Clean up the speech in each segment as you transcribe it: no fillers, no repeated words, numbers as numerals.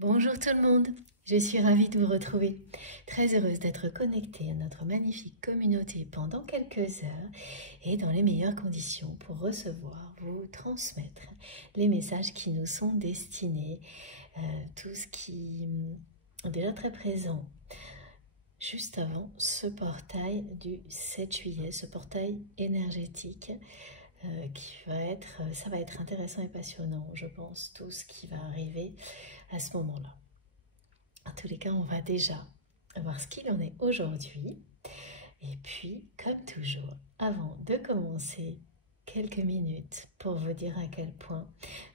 Bonjour tout le monde, je suis ravie de vous retrouver. Très heureuse d'être connectée à notre magnifique communauté pendant quelques heures et dans les meilleures conditions pour recevoir, vous transmettre les messages qui nous sont destinés, tout ce qui est déjà très présent. Juste avant ce portail du 7 juillet, ce portail énergétique ça va être intéressant et passionnant, je pense, tout ce qui va arriver à ce moment-là. En tous les cas, on va déjà voir ce qu'il en est aujourd'hui. Et puis, comme toujours, avant de commencer, quelques minutes pour vous dire à quel point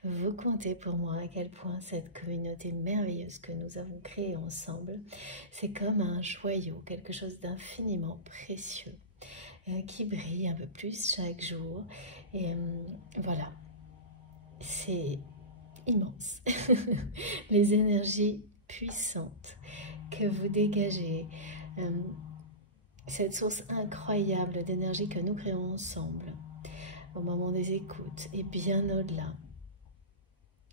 vous comptez pour moi, à quel point cette communauté merveilleuse que nous avons créée ensemble, c'est comme un joyau, quelque chose d'infiniment précieux qui brille un peu plus chaque jour. Et voilà, c'est immense. Les énergies puissantes que vous dégagez, cette source incroyable d'énergie que nous créons ensemble au moment des écoutes et bien au-delà,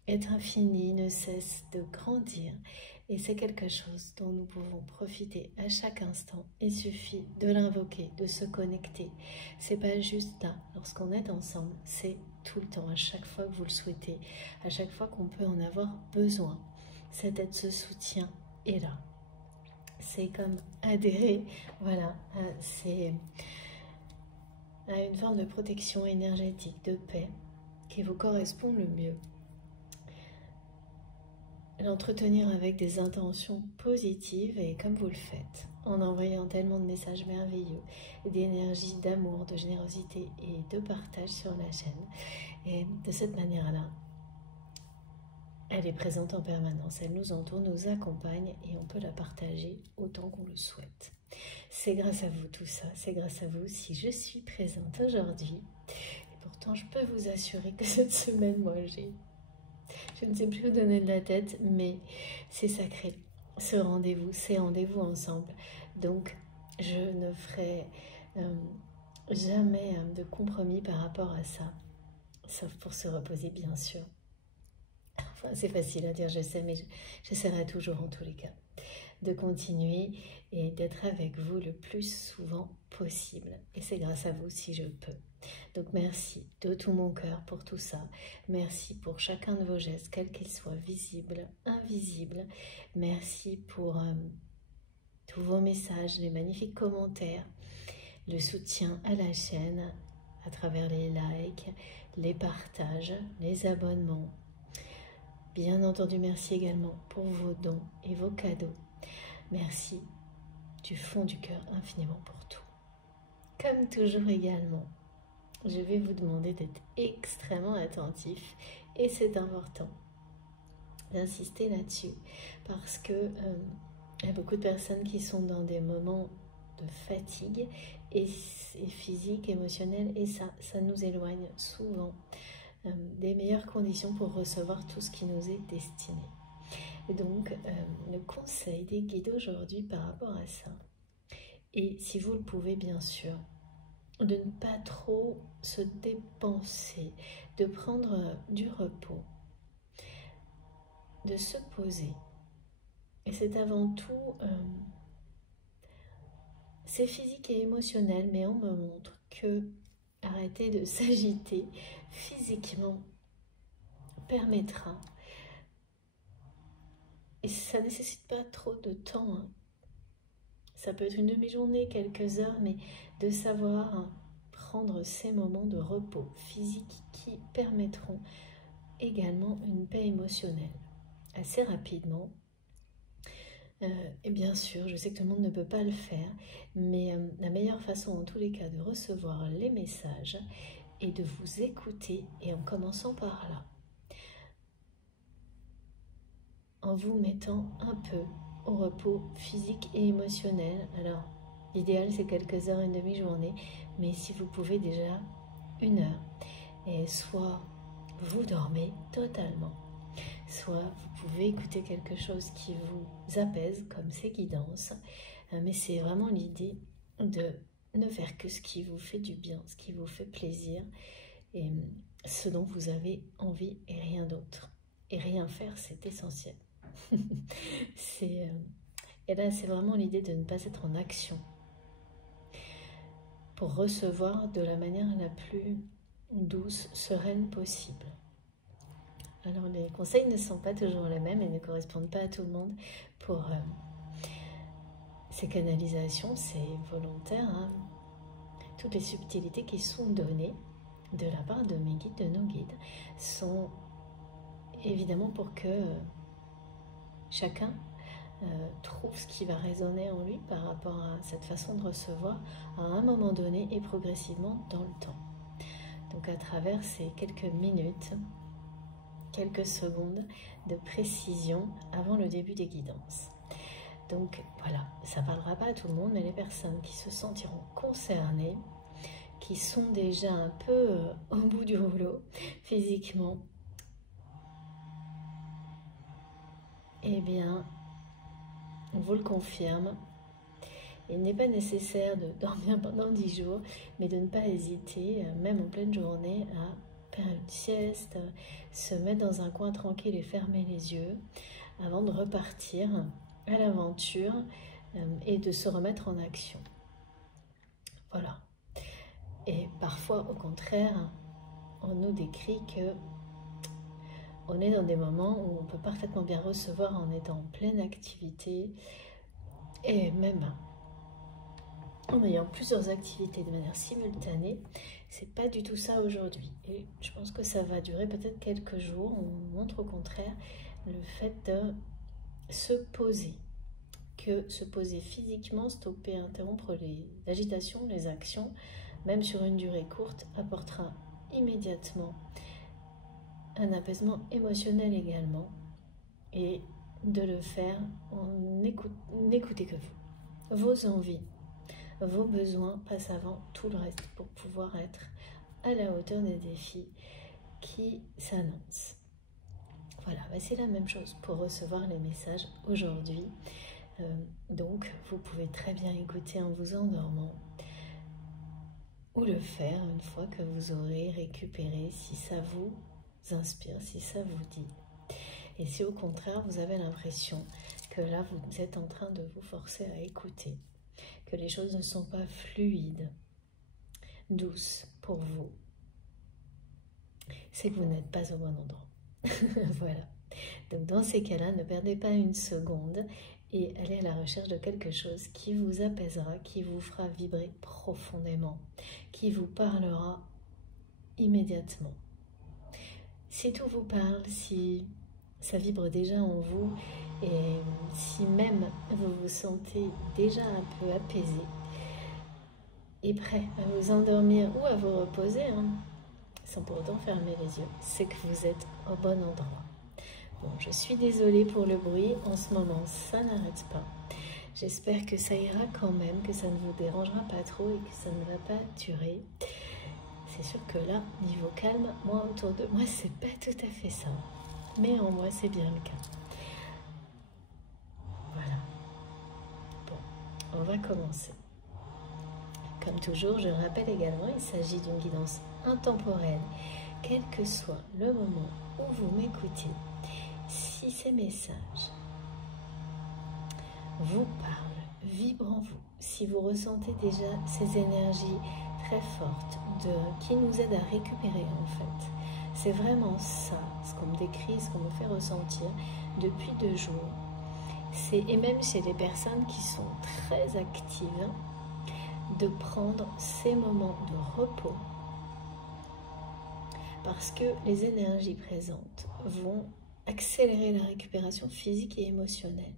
est infini, ne cesse de grandir et c'est quelque chose dont nous pouvons profiter à chaque instant. Il suffit de l'invoquer, de se connecter. C'est pas juste là, lorsqu'on est ensemble, c'est tout le temps, à chaque fois que vous le souhaitez, à chaque fois qu'on peut en avoir besoin. Cette aide, ce soutien est là. C'est comme adhérer, voilà, c'est à une forme de protection énergétique, de paix, qui vous correspond le mieux. L'entretenir avec des intentions positives et comme vous le faites, en envoyant tellement de messages merveilleux, d'énergie, d'amour, de générosité et de partage sur la chaîne. Et de cette manière-là, elle est présente en permanence, elle nous entoure, nous accompagne et on peut la partager autant qu'on le souhaite. C'est grâce à vous tout ça, c'est grâce à vous si je suis présente aujourd'hui. Et pourtant, je peux vous assurer que cette semaine, je ne sais plus où donner de la tête, mais c'est sacré. Ce rendez-vous, ces rendez-vous ensemble. Donc, je ne ferai jamais de compromis par rapport à ça. Sauf pour se reposer, bien sûr. Enfin, c'est facile à dire, je sais, mais j'essaierai toujours en tous les cas de continuer et d'être avec vous le plus souvent possible. Et c'est grâce à vous si je peux. Donc merci de tout mon cœur pour tout ça. Merci pour chacun de vos gestes, quels qu'ils soient, visibles, invisibles. Merci pour tous vos messages, les magnifiques commentaires, le soutien à la chaîne à travers les likes, les partages, les abonnements. Bien entendu, merci également pour vos dons et vos cadeaux. Merci du fond du cœur infiniment pour tout. Comme toujours également, je vais vous demander d'être extrêmement attentif et c'est important d'insister là-dessus parce que y a beaucoup de personnes qui sont dans des moments de fatigue et physique, émotionnelle et ça nous éloigne souvent des meilleures conditions pour recevoir tout ce qui nous est destiné. Et donc, le conseil des guides aujourd'hui par rapport à ça, et si vous le pouvez bien sûr, de ne pas trop se dépenser, de prendre du repos, de se poser. Et c'est avant tout, c'est physique et émotionnel, mais on me montre que arrêter de s'agiter physiquement permettra. Et ça ne nécessite pas trop de temps. Hein. Ça peut être une demi-journée, quelques heures, mais de savoir prendre ces moments de repos physique qui permettront également une paix émotionnelle assez rapidement. Et bien sûr, je sais que tout le monde ne peut pas le faire, mais la meilleure façon en tous les cas de recevoir les messages est de vous écouter et en commençant par là. En vous mettant un peu au repos physique et émotionnel. Alors, l'idéal c'est quelques heures, une demi-journée, mais si vous pouvez déjà 1 heure, et soit vous dormez totalement, soit vous pouvez écouter quelque chose qui vous apaise, comme ces guidances, mais c'est vraiment l'idée de ne faire que ce qui vous fait du bien, ce qui vous fait plaisir, et ce dont vous avez envie et rien d'autre. Et rien faire, c'est essentiel. Et là, c'est vraiment l'idée de ne pas être en action pour recevoir de la manière la plus douce, sereine possible. Alors les conseils ne sont pas toujours les mêmes et ne correspondent pas à tout le monde. Pour ces canalisations, c'est volontaire, hein. Toutes les subtilités qui sont données de la part de mes guides, de nos guides, sont évidemment pour que chacun trouve ce qui va résonner en lui par rapport à cette façon de recevoir à un moment donné et progressivement dans le temps. Donc à travers ces quelques minutes, quelques secondes de précision avant le début des guidances. Donc voilà, ça ne parlera pas à tout le monde, mais les personnes qui se sentiront concernées, qui sont déjà un peu au bout du rouleau physiquement, eh bien, on vous le confirme. Il n'est pas nécessaire de dormir pendant 10 jours, mais de ne pas hésiter, même en pleine journée, à faire une sieste, se mettre dans un coin tranquille et fermer les yeux avant de repartir à l'aventure et de se remettre en action. Voilà. Et parfois, au contraire, on nous décrit que on est dans des moments où on peut parfaitement bien recevoir en étant en pleine activité et même en ayant plusieurs activités de manière simultanée. C'est pas du tout ça aujourd'hui. Et je pense que ça va durer peut-être quelques jours. On montre au contraire le fait de se poser. Que se poser physiquement, stopper, interrompre l'agitations, les actions, même sur une durée courte, apportera immédiatement un apaisement émotionnel également, et de le faire en n'écoutez que vous. Vos envies, vos besoins passent avant tout le reste pour pouvoir être à la hauteur des défis qui s'annoncent. Voilà, c'est la même chose pour recevoir les messages aujourd'hui. Donc, vous pouvez très bien écouter en vous endormant ou le faire une fois que vous aurez récupéré, si ça vous inspire, si ça vous dit. Et si au contraire, vous avez l'impression que là, vous êtes en train de vous forcer à écouter, que les choses ne sont pas fluides, douces pour vous, c'est que vous n'êtes pas au bon endroit. Voilà. Donc dans ces cas-là, ne perdez pas une seconde et allez à la recherche de quelque chose qui vous apaisera, qui vous fera vibrer profondément, qui vous parlera immédiatement. Si tout vous parle, si ça vibre déjà en vous et si même vous vous sentez déjà un peu apaisé et prêt à vous endormir ou à vous reposer, sans pour autant fermer les yeux, c'est que vous êtes au bon endroit. Bon, je suis désolée pour le bruit, en ce moment ça n'arrête pas. J'espère que ça ira quand même, que ça ne vous dérangera pas trop et que ça ne va pas durer. C'est sûr que là, niveau calme, moi autour de moi, c'est pas tout à fait ça. Mais en moi, c'est bien le cas. Voilà. Bon, on va commencer. Comme toujours, je rappelle également, il s'agit d'une guidance intemporelle, quel que soit le moment où vous m'écoutez. Si ces messages vous parlent, vibrent en vous, si vous ressentez déjà ces énergies très fortes qui nous aident à récupérer en fait, c'est vraiment ça, ce qu'on me décrit, ce qu'on me fait ressentir depuis 2 jours. Et même chez les personnes qui sont très actives, de prendre ces moments de repos parce que les énergies présentes vont accélérer la récupération physique et émotionnelle,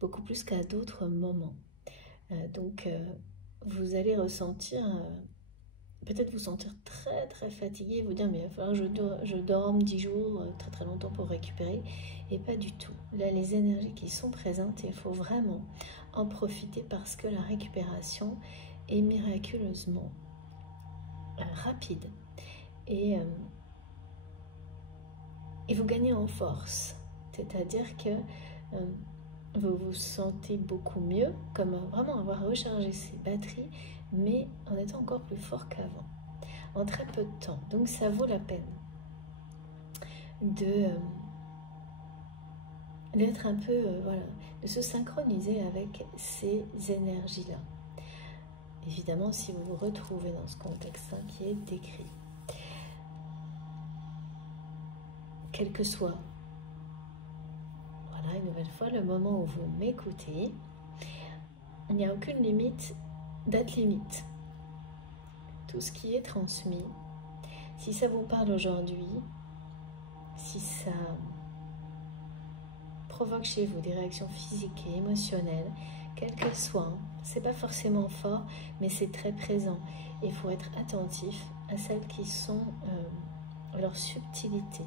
beaucoup plus qu'à d'autres moments. Donc, vous allez ressentir, peut-être vous sentir très très fatigué, vous dire mais il va falloir que je dorme 10 jours, très très longtemps pour récupérer, et pas du tout. Là, les énergies qui sont présentes, il faut vraiment en profiter parce que la récupération est miraculeusement rapide. Et vous gagnez en force, c'est-à-dire que vous vous sentez beaucoup mieux, comme vraiment avoir rechargé ses batteries, mais en étant encore plus fort qu'avant, en très peu de temps. Donc ça vaut la peine de d'être un peu, voilà, de se synchroniser avec ces énergies-là. Évidemment, si vous vous retrouvez dans ce contexte qui est décrit, quel que soit, voilà, une nouvelle fois, le moment où vous m'écoutez, il n'y a aucune limite, date limite. Tout ce qui est transmis, si ça vous parle aujourd'hui, si ça provoque chez vous des réactions physiques et émotionnelles, quelles qu'elles soient, c'est pas forcément fort, mais c'est très présent. Et il faut être attentif à celles qui sont leur subtilité.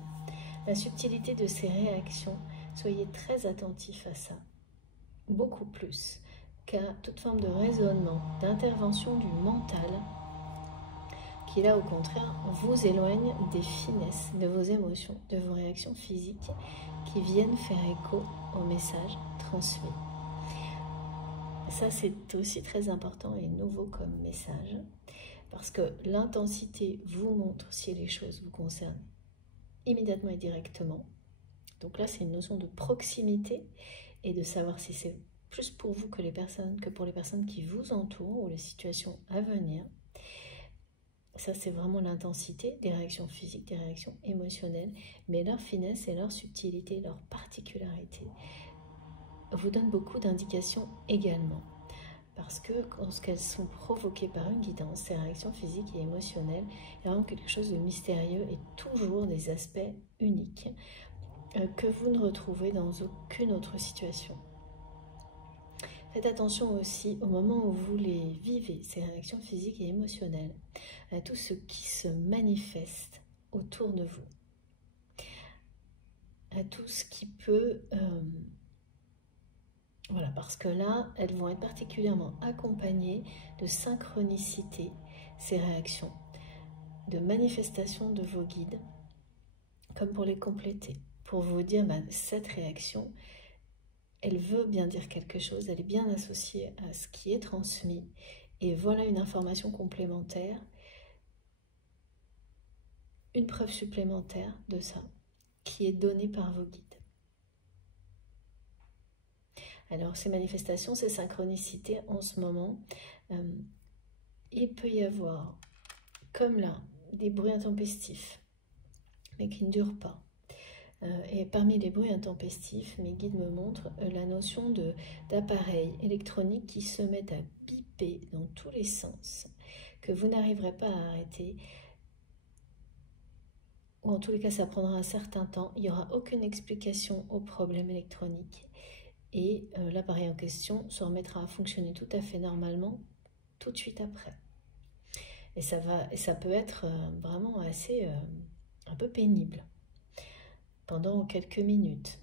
La subtilité de ces réactions, soyez très attentifs à ça. Beaucoup plus qu'à toute forme de raisonnement, d'intervention du mental, qui là au contraire vous éloigne des finesses de vos émotions, de vos réactions physiques qui viennent faire écho au message transmis. Ça c'est aussi très important et nouveau comme message, parce que l'intensité vous montre si les choses vous concernent immédiatement et directement. Donc là c'est une notion de proximité et de savoir si c'est plus pour vous que pour les personnes qui vous entourent ou les situations à venir. Ça, c'est vraiment l'intensité des réactions physiques, des réactions émotionnelles, mais leur finesse et leur subtilité, leur particularité vous donnent beaucoup d'indications également. Parce que lorsqu'elles sont provoquées par une guidance, ces réactions physiques et émotionnelles, il y a vraiment quelque chose de mystérieux et toujours des aspects uniques que vous ne retrouvez dans aucune autre situation. Faites attention aussi au moment où vous les vivez, ces réactions physiques et émotionnelles, à tout ce qui se manifeste autour de vous, à tout ce qui peut... voilà, parce que là, elles vont être particulièrement accompagnées de synchronicité, ces réactions, de manifestation de vos guides, comme pour les compléter, pour vous dire, cette réaction, elle veut bien dire quelque chose, elle est bien associée à ce qui est transmis. Et voilà une information complémentaire, une preuve supplémentaire de ça, qui est donnée par vos guides. Alors ces manifestations, ces synchronicités en ce moment, il peut y avoir, comme là, des bruits intempestifs, mais qui ne durent pas. Et parmi les bruits intempestifs, mes guides me montrent la notion d'appareils électroniques qui se mettent à biper dans tous les sens, que vous n'arriverez pas à arrêter, ou en tous les cas ça prendra un certain temps. Il n'y aura aucune explication au problème électronique, et l'appareil en question se remettra à fonctionner tout à fait normalement tout de suite après. Et ça peut être vraiment assez un peu pénible pendant quelques minutes.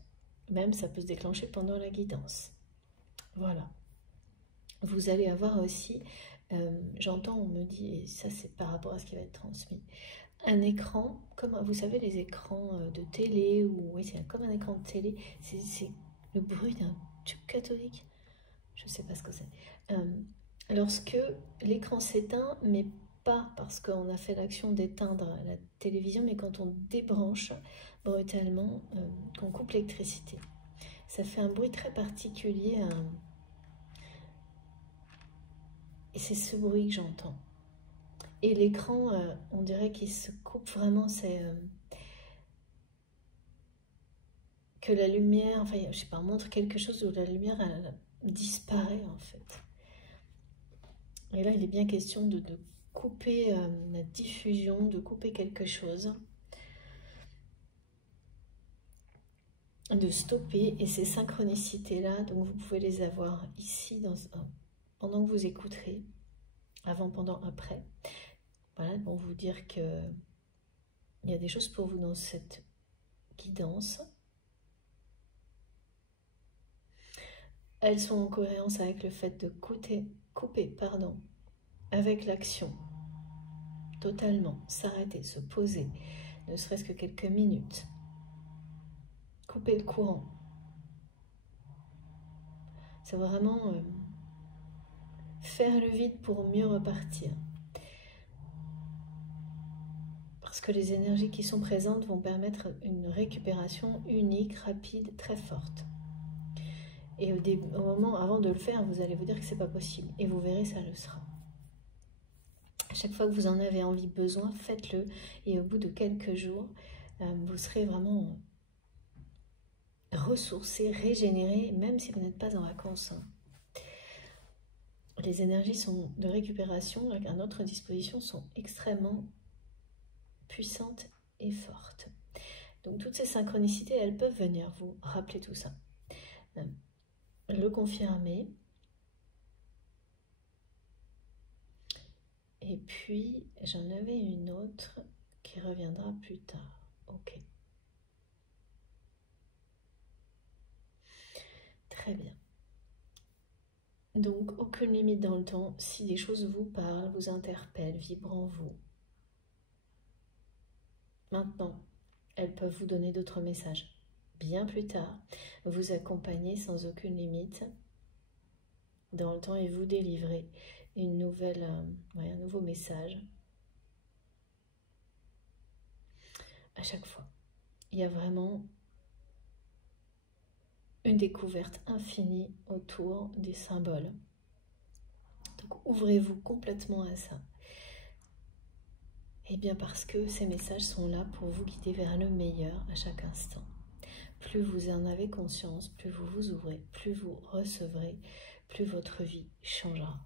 Même ça peut se déclencher pendant la guidance. Voilà. Vous allez avoir aussi, j'entends, on me dit, et ça c'est par rapport à ce qui va être transmis, un écran, comme vous savez les écrans de télé, ou oui c'est comme un écran de télé, c'est le bruit d'un tube cathodique, je ne sais pas ce que c'est. Lorsque l'écran s'éteint, mais pas parce qu'on a fait l'action d'éteindre la télévision, mais quand on débranche brutalement, qu'on coupe l'électricité. Ça fait un bruit très particulier, et c'est ce bruit que j'entends. Et l'écran, on dirait qu'il se coupe vraiment, c'est que la lumière, enfin je sais pas, montre quelque chose où la lumière elle disparaît en fait. Et là il est bien question de couper la diffusion, de couper quelque chose, de stopper, et ces synchronicités-là, donc vous pouvez les avoir ici, pendant que vous écouterez, avant, pendant, après. Voilà, pour vous dire que il y a des choses pour vous dans cette guidance. Elles sont en cohérence avec le fait de couper, avec l'action, totalement, s'arrêter, se poser, ne serait-ce que quelques minutes, couper le courant. C'est vraiment faire le vide pour mieux repartir. Parce que les énergies qui sont présentes vont permettre une récupération unique, rapide, très forte. Et au moment, avant de le faire, vous allez vous dire que c'est pas possible. Et vous verrez, ça le sera. À chaque fois que vous en avez envie, besoin, faites-le. Et au bout de quelques jours, vous serez vraiment ressourcé, régénéré, même si vous n'êtes pas en vacances. Les énergies de récupération à notre disposition sont extrêmement puissantes et fortes. Donc toutes ces synchronicités, elles peuvent venir vous rappeler tout ça. Le confirmer. Et puis, j'en avais une autre qui reviendra plus tard. Ok. Très bien. Donc, aucune limite dans le temps. Si des choses vous parlent, vous interpellent, vibrent en vous. Maintenant, elles peuvent vous donner d'autres messages. Bien plus tard, vous accompagner sans aucune limite dans le temps et vous délivrer un nouveau message. À chaque fois, il y a vraiment une découverte infinie autour des symboles. Donc ouvrez-vous complètement à ça. Et bien parce que ces messages sont là pour vous guider vers le meilleur à chaque instant. Plus vous en avez conscience, plus vous vous ouvrez, plus vous recevrez, plus votre vie changera.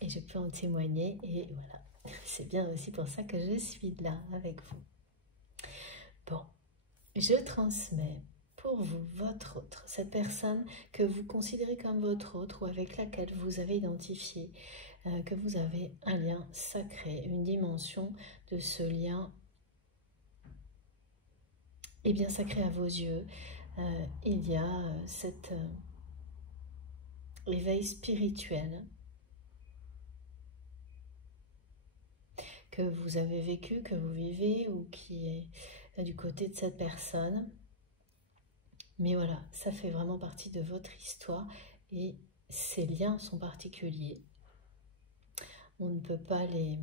Et je peux en témoigner et voilà. C'est bien aussi pour ça que je suis là avec vous. Bon, je transmets pour vous, votre autre, cette personne que vous considérez comme votre autre ou avec laquelle vous avez identifié que vous avez un lien sacré, une dimension de ce lien bien sacré à vos yeux. Il y a cet éveil spirituel que vous avez vécu, que vous vivez ou qui est du côté de cette personne. Mais voilà, ça fait vraiment partie de votre histoire et ces liens sont particuliers. On ne peut pas les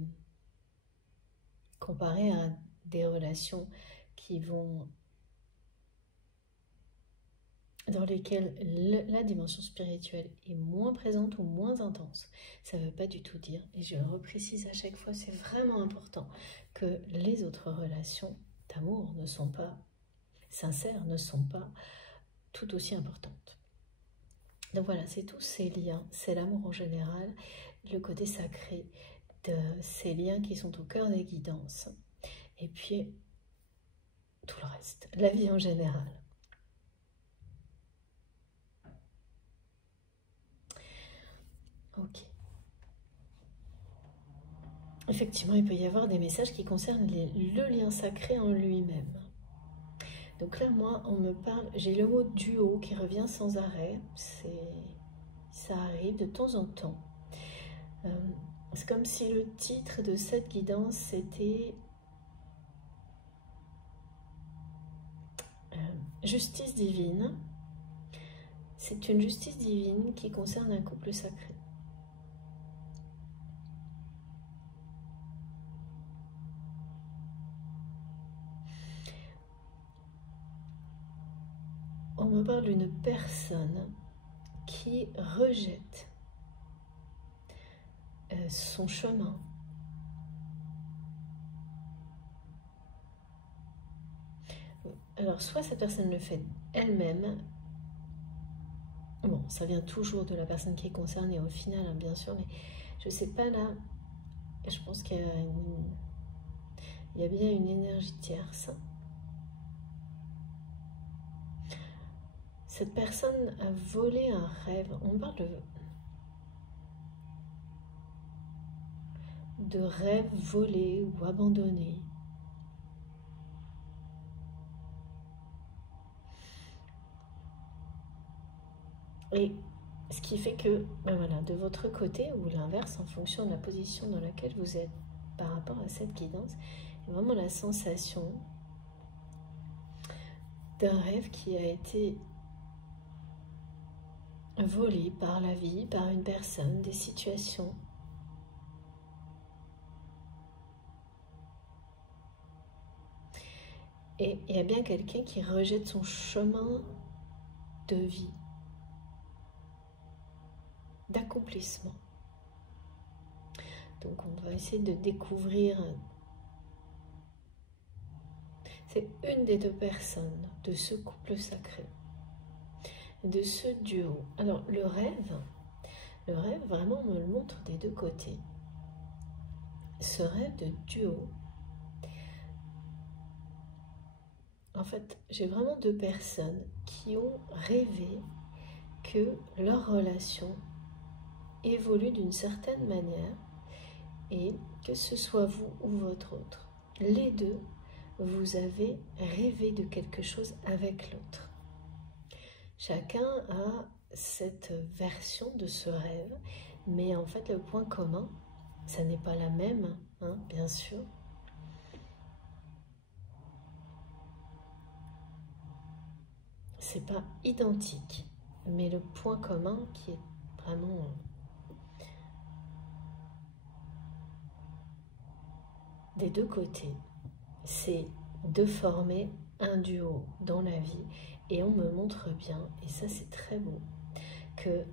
comparer à des relations dans lesquelles la dimension spirituelle est moins présente ou moins intense. Ça ne veut pas du tout dire, et je le reprécise à chaque fois, c'est vraiment important que les autres relations d'amour ne sont pas sincères, ne sont pas tout aussi importantes. Donc voilà, c'est tous ces liens, c'est l'amour en général, le côté sacré de ces liens qui sont au cœur des guidances, et puis tout le reste, la vie en général. Ok. Effectivement, il peut y avoir des messages qui concernent le lien sacré en lui-même. Donc là, moi, on me parle, j'ai le mot duo qui revient sans arrêt. Ça arrive de temps en temps. C'est comme si le titre de cette guidance, c'était Justice divine. C'est une justice divine qui concerne un couple sacré. On me parle d'une personne qui rejette son chemin. Alors, soit cette personne le fait elle-même. Bon, ça vient toujours de la personne qui est concernée au final, hein, bien sûr, mais je ne sais pas là. Je pense qu'il y a bien une énergie tierce. Cette personne a volé un rêve. On parle de rêve volé ou abandonné. Et ce qui fait que, ben voilà, de votre côté ou l'inverse, en fonction de la position dans laquelle vous êtes par rapport à cette guidance, il y a vraiment la sensation d'un rêve qui a été volé par la vie, par une personne, des situations. Et il y a bien quelqu'un qui rejette son chemin de vie, d'accomplissement. Donc on va essayer de découvrir, c'est une des deux personnes de ce couple sacré, de ce duo. Alors le rêve vraiment on me le montre des deux côtés. Ce rêve de duo, en fait j'ai vraiment deux personnes qui ont rêvé que leur relation évolue d'une certaine manière et que ce soit vous ou votre autre, les deux, vous avez rêvé de quelque chose avec l'autre. Chacun a cette version de ce rêve, mais en fait le point commun, ça n'est pas la même, hein, bien sûr. C'est pas identique, mais le point commun qui est vraiment des deux côtés, c'est de former un duo dans la vie. Et on me montre bien, et ça c'est très beau, que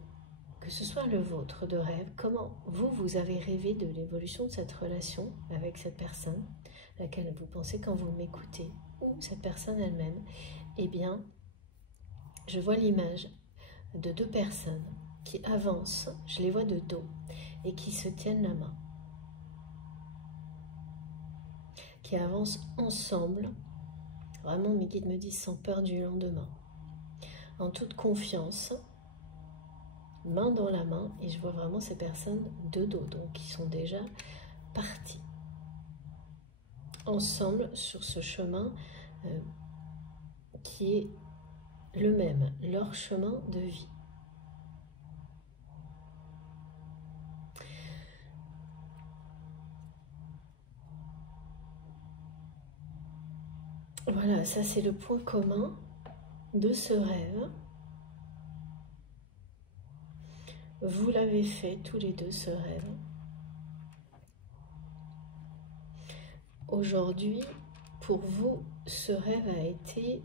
ce soit le vôtre de rêve, comment vous avez rêvé de l'évolution de cette relation avec cette personne, laquelle vous pensez quand vous m'écoutez, ou cette personne elle-même, eh bien, je vois l'image de deux personnes qui avancent, je les vois de dos, et qui se tiennent la main, qui avancent ensemble. Vraiment, mes guides me disent sans peur du lendemain, en toute confiance, main dans la main, et je vois vraiment ces personnes de dos, donc qui sont déjà partis ensemble sur ce chemin qui est le même, leur chemin de vie. Voilà, ça c'est le point commun de ce rêve. Vous l'avez fait tous les deux, ce rêve. Aujourd'hui, pour vous, ce rêve a été,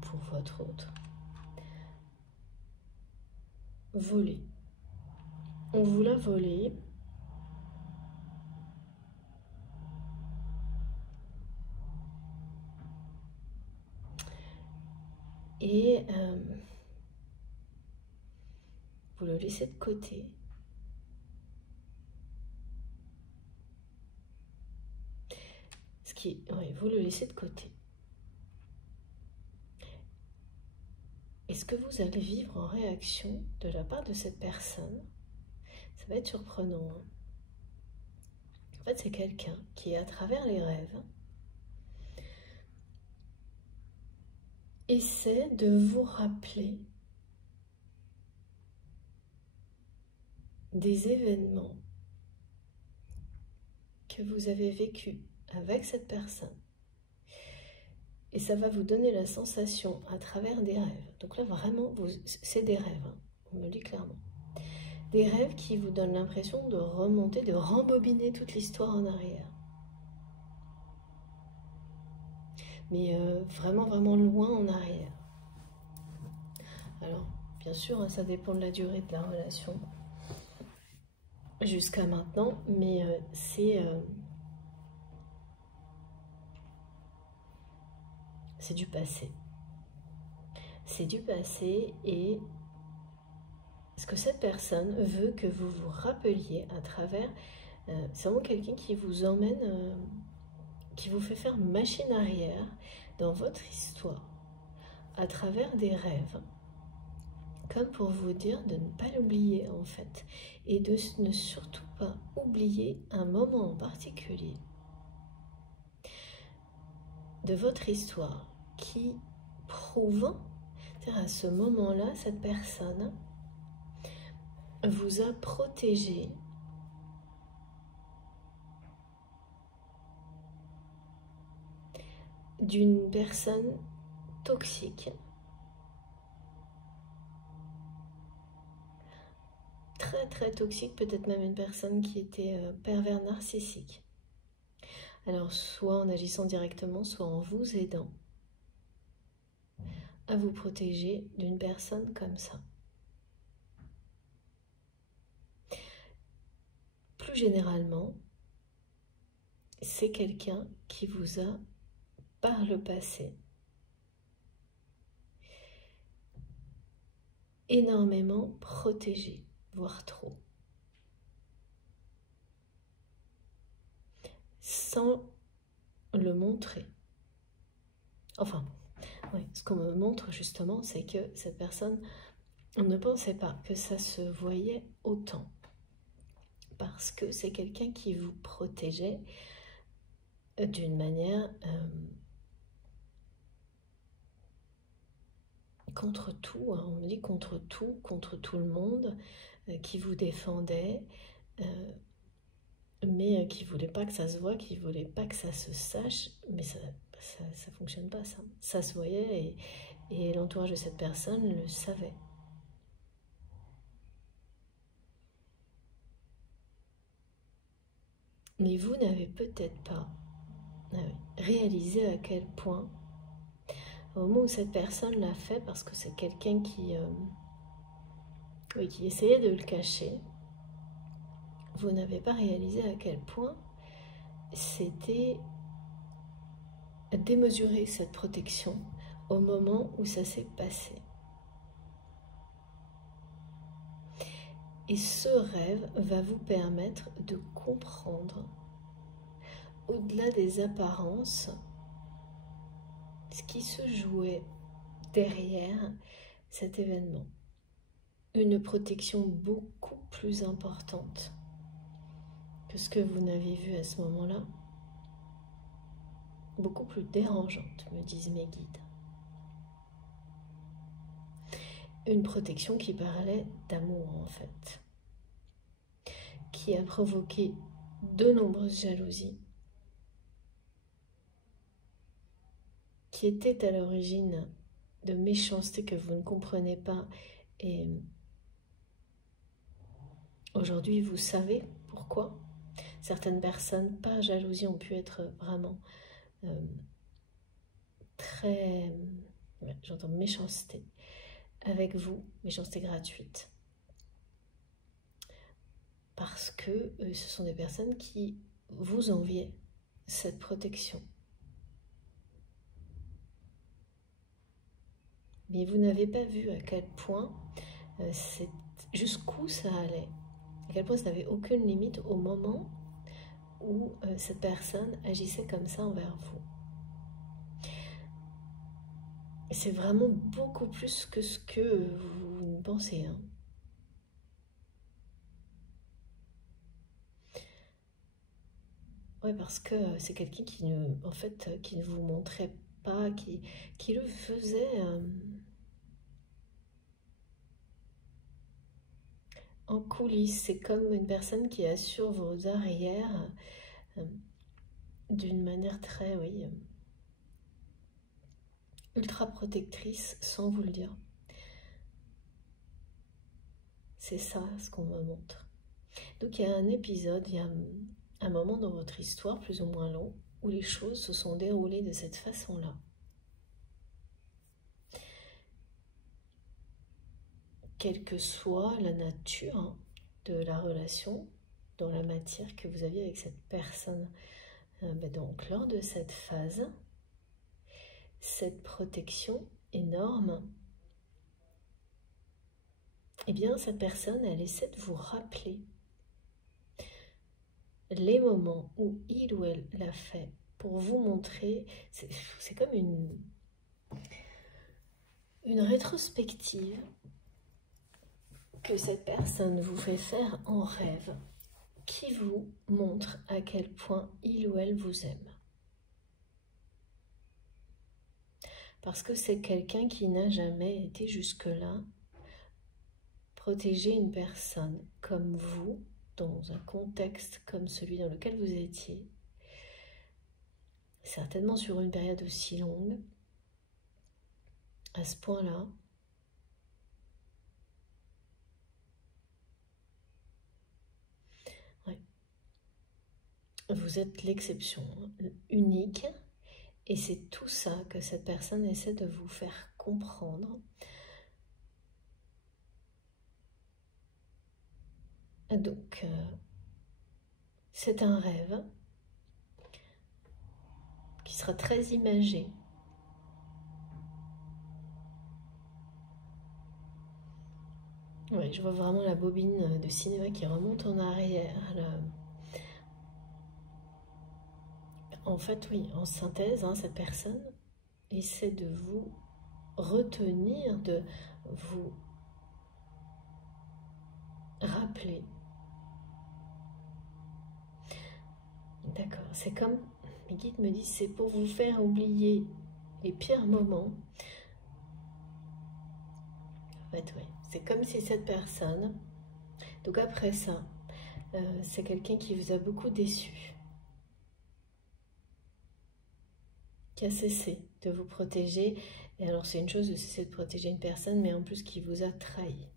pour votre autre, volé. On vous l'a volé. Et vous le laissez de côté. Oui, vous le laissez de côté. Et ce que vous allez vivre en réaction de la part de cette personne, ça va être surprenant. Hein. En fait, c'est quelqu'un qui, à travers les rêves, essaie de vous rappeler des événements que vous avez vécus avec cette personne. Et ça va vous donner la sensation à travers des rêves. Donc là, vraiment, c'est des rêves, hein, on me le dit clairement. Des rêves qui vous donnent l'impression de remonter, de rembobiner toute l'histoire en arrière. Mais vraiment, vraiment loin en arrière. Alors, bien sûr, hein, ça dépend de la durée de la relation jusqu'à maintenant, mais c'est du passé. C'est du passé et ce que cette personne veut que vous vous rappeliez à travers, c'est vraiment quelqu'un qui vous emmène, qui vous fait faire machine arrière dans votre histoire, à travers des rêves, comme pour vous dire de ne pas l'oublier en fait, et de ne surtout pas oublier un moment en particulier de votre histoire qui prouve, c'est-à-dire à ce moment-là, cette personne vous a protégé d'une personne toxique, très très toxique, peut-être même une personne qui était pervers narcissique. Alors, soit en agissant directement, soit en vous aidant à vous protéger d'une personne comme ça. Plus généralement, c'est quelqu'un qui vous a, par le passé, énormément protégé, voire trop, sans le montrer. Enfin, oui, ce qu'on me montre justement, c'est que cette personne, on ne pensait pas que ça se voyait autant. Parce que c'est quelqu'un qui vous protégeait d'une manière contre tout, hein, on dit contre tout le monde, qui vous défendait, mais qui ne voulait pas que ça se voie, qui ne voulait pas que ça se sache, mais ça ne fonctionne pas, ça. Ça se voyait et l'entourage de cette personne le savait. Mais vous n'avez peut-être pas réalisé à quel point, au moment où cette personne l'a fait, parce que c'est quelqu'un qui essayait de le cacher, vous n'avez pas réalisé à quel point c'était démesuré cette protection au moment où ça s'est passé. Et ce rêve va vous permettre de comprendre, au-delà des apparences, ce qui se jouait derrière cet événement. Une protection beaucoup plus importante que ce que vous n'avez vu à ce moment-là. Beaucoup plus dérangeante, me disent mes guides. Une protection qui parlait d'amour, en fait, qui a provoqué de nombreuses jalousies, qui était à l'origine de méchanceté que vous ne comprenez pas, et aujourd'hui vous savez pourquoi. Certaines personnes, par jalousie, ont pu être vraiment très, j'entends méchanceté, avec vous, méchanceté gratuite. Parce que ce sont des personnes qui vous enviaient cette protection. Mais vous n'avez pas vu à quel point, jusqu'où ça allait, à quel point ça n'avait aucune limite au moment où cette personne agissait comme ça envers vous. Et c'est vraiment beaucoup plus que ce que vous pensez, hein. Ouais, parce que c'est quelqu'un qui qui ne vous montrait pas, qui le faisait en coulisses. C'est comme une personne qui assure vos arrières d'une manière très, ultra protectrice, sans vous le dire. C'est ça ce qu'on me montre. Donc il y a un épisode, il y a un moment dans votre histoire, plus ou moins long, où les choses se sont déroulées de cette façon-là. Quelle que soit la nature de la relation, dans la matière que vous aviez avec cette personne. Donc lors de cette phase, cette protection énorme, eh bien cette personne, elle essaie de vous rappeler les moments où il ou elle l'a fait pour vous montrer, c'est comme une rétrospective que cette personne vous fait faire en rêve, qui vous montre à quel point il ou elle vous aime. Parce que c'est quelqu'un qui n'a jamais été jusque-là protéger une personne comme vous, dans un contexte comme celui dans lequel vous étiez, certainement sur une période aussi longue, à ce point-là. Vous vous êtes l'exception, unique, et c'est tout ça que cette personne essaie de vous faire comprendre. Donc, c'est un rêve qui sera très imagé. Ouais, je vois vraiment la bobine de cinéma qui remonte en arrière. En fait, oui, en synthèse, hein, cette personne essaie de vous retenir, de vous rappeler. D'accord, c'est comme mes guides me disent, c'est pour vous faire oublier les pires moments. En fait, oui, c'est comme si cette personne, donc après ça, c'est quelqu'un qui vous a beaucoup déçu, qui a cessé de vous protéger. Et alors c'est une chose de cesser de protéger une personne, mais en plus qui vous a trahi.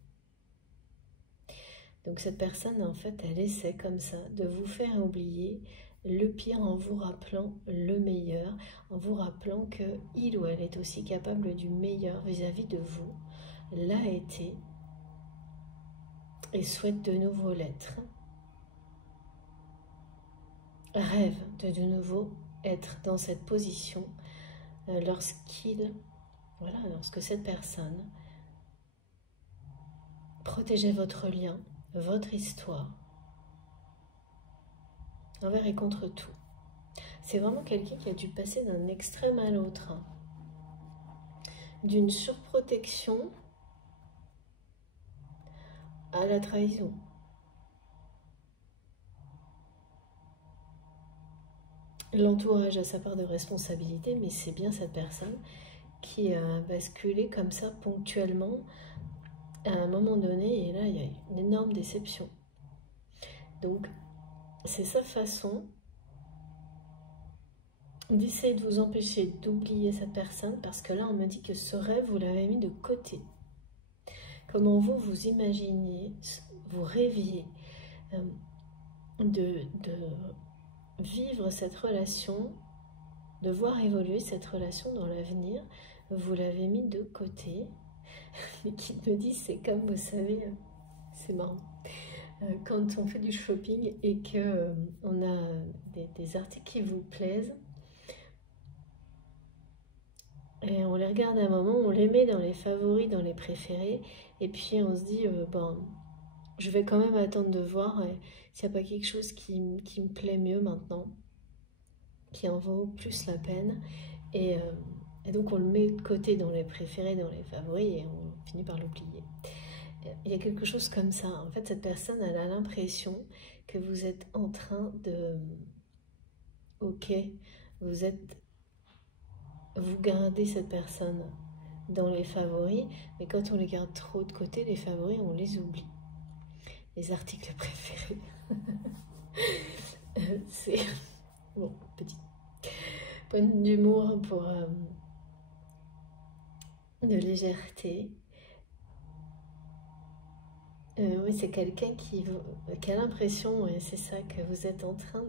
Donc cette personne, en fait, elle essaie comme ça de vous faire oublier le pire en vous rappelant le meilleur, en vous rappelant que il ou elle est aussi capable du meilleur vis-à-vis de vous, l'a été et souhaite de nouveau l'être. Rêve de nouveau être dans cette position lorsque cette personne protégeait votre lien, votre histoire, envers et contre tout. C'est vraiment quelqu'un qui a dû passer d'un extrême à l'autre, hein. D'une surprotection à la trahison. L'entourage a sa part de responsabilité, mais c'est bien cette personne qui a basculé comme ça ponctuellement à un moment donné, et là il y a une énorme déception. Donc c'est sa façon d'essayer de vous empêcher d'oublier cette personne, parce que là on me dit que ce rêve vous l'avez mis de côté. Comment vous imaginiez, vous rêviez de vivre cette relation, de voir évoluer cette relation dans l'avenir, vous l'avez mis de côté. Mais qui me dit, c'est comme, vous savez, c'est marrant, quand on fait du shopping et que on a des articles qui vous plaisent, et on les regarde à un moment, on les met dans les favoris, dans les préférés, et puis on se dit, bon, je vais quand même attendre de voir s'il n'y a pas quelque chose qui me plaît mieux maintenant, qui en vaut plus la peine. Et donc on le met de côté dans les préférés, dans les favoris, et on finit par l'oublier. Il y a quelque chose comme ça. En fait, cette personne, elle a l'impression que vous êtes en train de... Ok, vous gardez cette personne dans les favoris, mais quand on les garde trop de côté, les favoris, on les oublie. Les articles préférés. C'est... Bon, petit point d'humour pour de légèreté. Oui, c'est quelqu'un qui a l'impression, et c'est ça, que vous êtes en train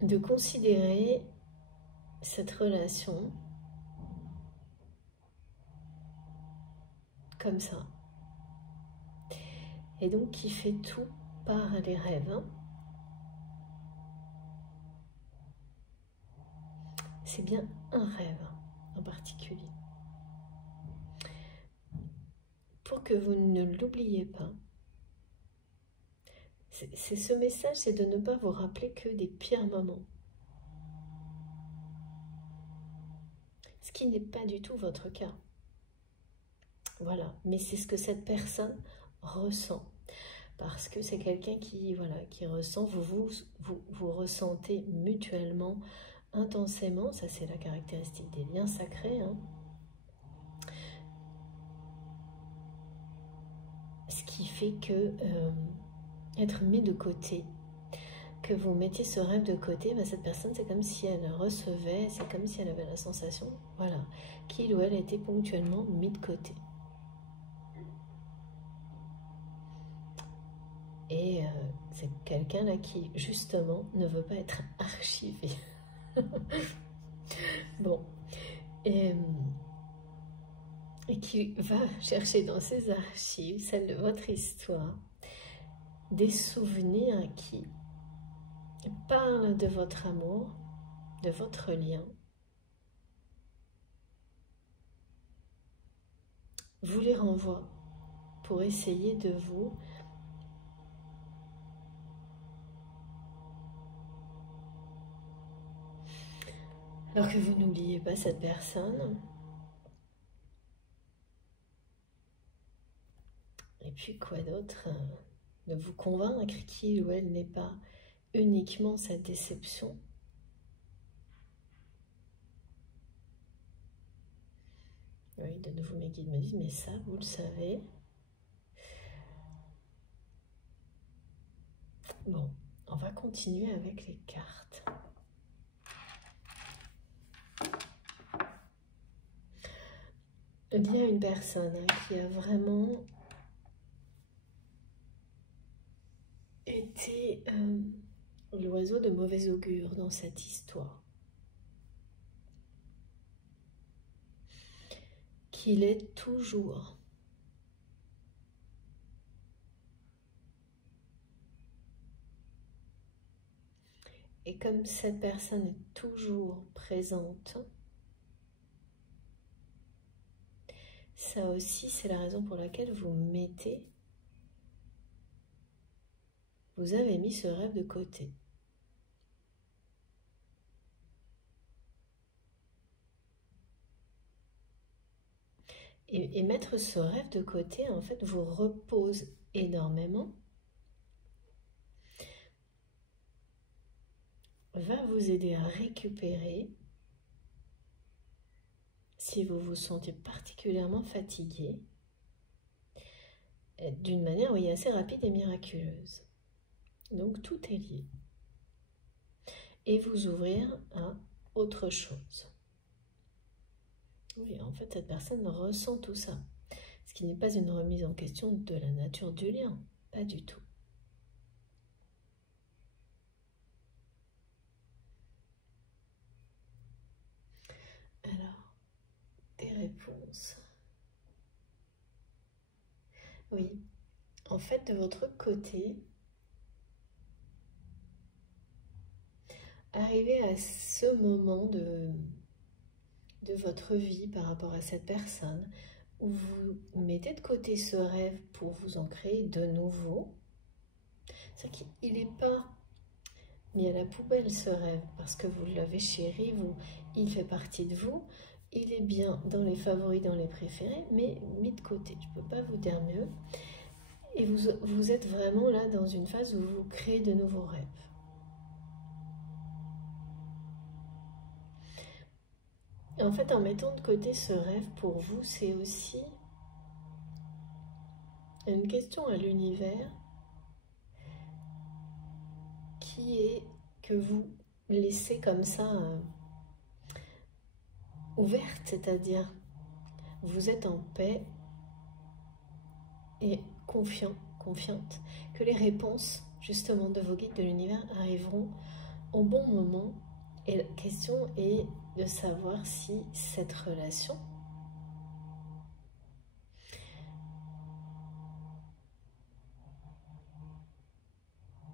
de considérer cette relation comme ça. Et donc qui fait tout par les rêves, hein. C'est bien un rêve en particulier. Pour que vous ne l'oubliez pas, c'est ce message, c'est de ne pas vous rappeler que des pires moments. Ce qui n'est pas du tout votre cas. Voilà, mais c'est ce que cette personne ressent. Parce que c'est quelqu'un qui ressent, vous ressentez mutuellement, intensément. Ça, c'est la caractéristique des liens sacrés, hein. Ce qui fait que être mis de côté, que vous mettiez ce rêve de côté, ben cette personne, c'est comme si elle recevait, c'est comme si elle avait la sensation, voilà, qu'il ou elle était ponctuellement mis de côté. Et c'est quelqu'un là qui, justement, ne veut pas être archivé. Bon. Et qui va chercher dans ses archives, celle de votre histoire, des souvenirs qui parlent de votre amour, de votre lien. Vous les renvoie pour essayer de vous alors que vous n'oubliez pas cette personne. Et puis quoi d'autre? De vous convaincre qu'il ou elle n'est pas uniquement cette déception. Oui, de nouveau mes guides me disent, mais ça, vous le savez. Bon, on va continuer avec les cartes. Il y a une personne qui a vraiment été l'oiseau de mauvais augure dans cette histoire. Qu'il est toujours. Et comme cette personne est toujours présente, ça aussi c'est la raison pour laquelle vous avez mis ce rêve de côté. Et mettre ce rêve de côté, en fait, vous repose énormément, va vous aider à récupérer si vous vous sentez particulièrement fatigué, d'une manière, oui, assez rapide et miraculeuse. Donc tout est lié. Et vous ouvrir à autre chose. Oui, en fait, cette personne ressent tout ça. Ce qui n'est pas une remise en question de la nature du lien. Pas du tout. Alors, des réponses. Oui. En fait, de votre côté, arrivé à ce moment de votre vie par rapport à cette personne, où vous mettez de côté ce rêve pour vous en créer de nouveau, c'est qu'il n'est pas mis à la poubelle ce rêve, parce que vous l'avez chéri, il fait partie de vous, il est bien dans les favoris, dans les préférés, mais mis de côté, je ne peux pas vous dire mieux. Et vous êtes vraiment là dans une phase où vous créez de nouveaux rêves. En fait, en mettant de côté ce rêve pour vous, c'est aussi une question à l'univers qui est que vous laissez comme ça ouverte, c'est-à-dire vous êtes en paix et confiante que les réponses justement de vos guides de l'univers arriveront au bon moment. Et la question est de savoir si cette relation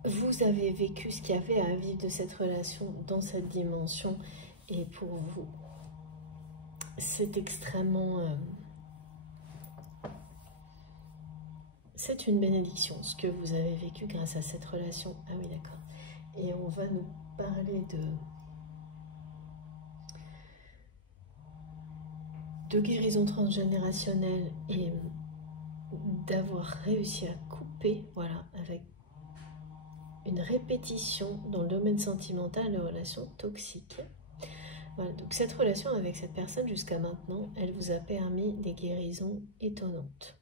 vous avez vécu ce qu'il y avait à vivre de cette relation dans cette dimension, et pour vous c'est extrêmement c'est une bénédiction ce que vous avez vécu grâce à cette relation. Ah oui, d'accord. Et on va nous parler de guérison transgénérationnelle et d'avoir réussi à couper, voilà, avec une répétition dans le domaine sentimental de relations toxiques. Voilà, donc cette relation avec cette personne jusqu'à maintenant, elle vous a permis des guérisons étonnantes.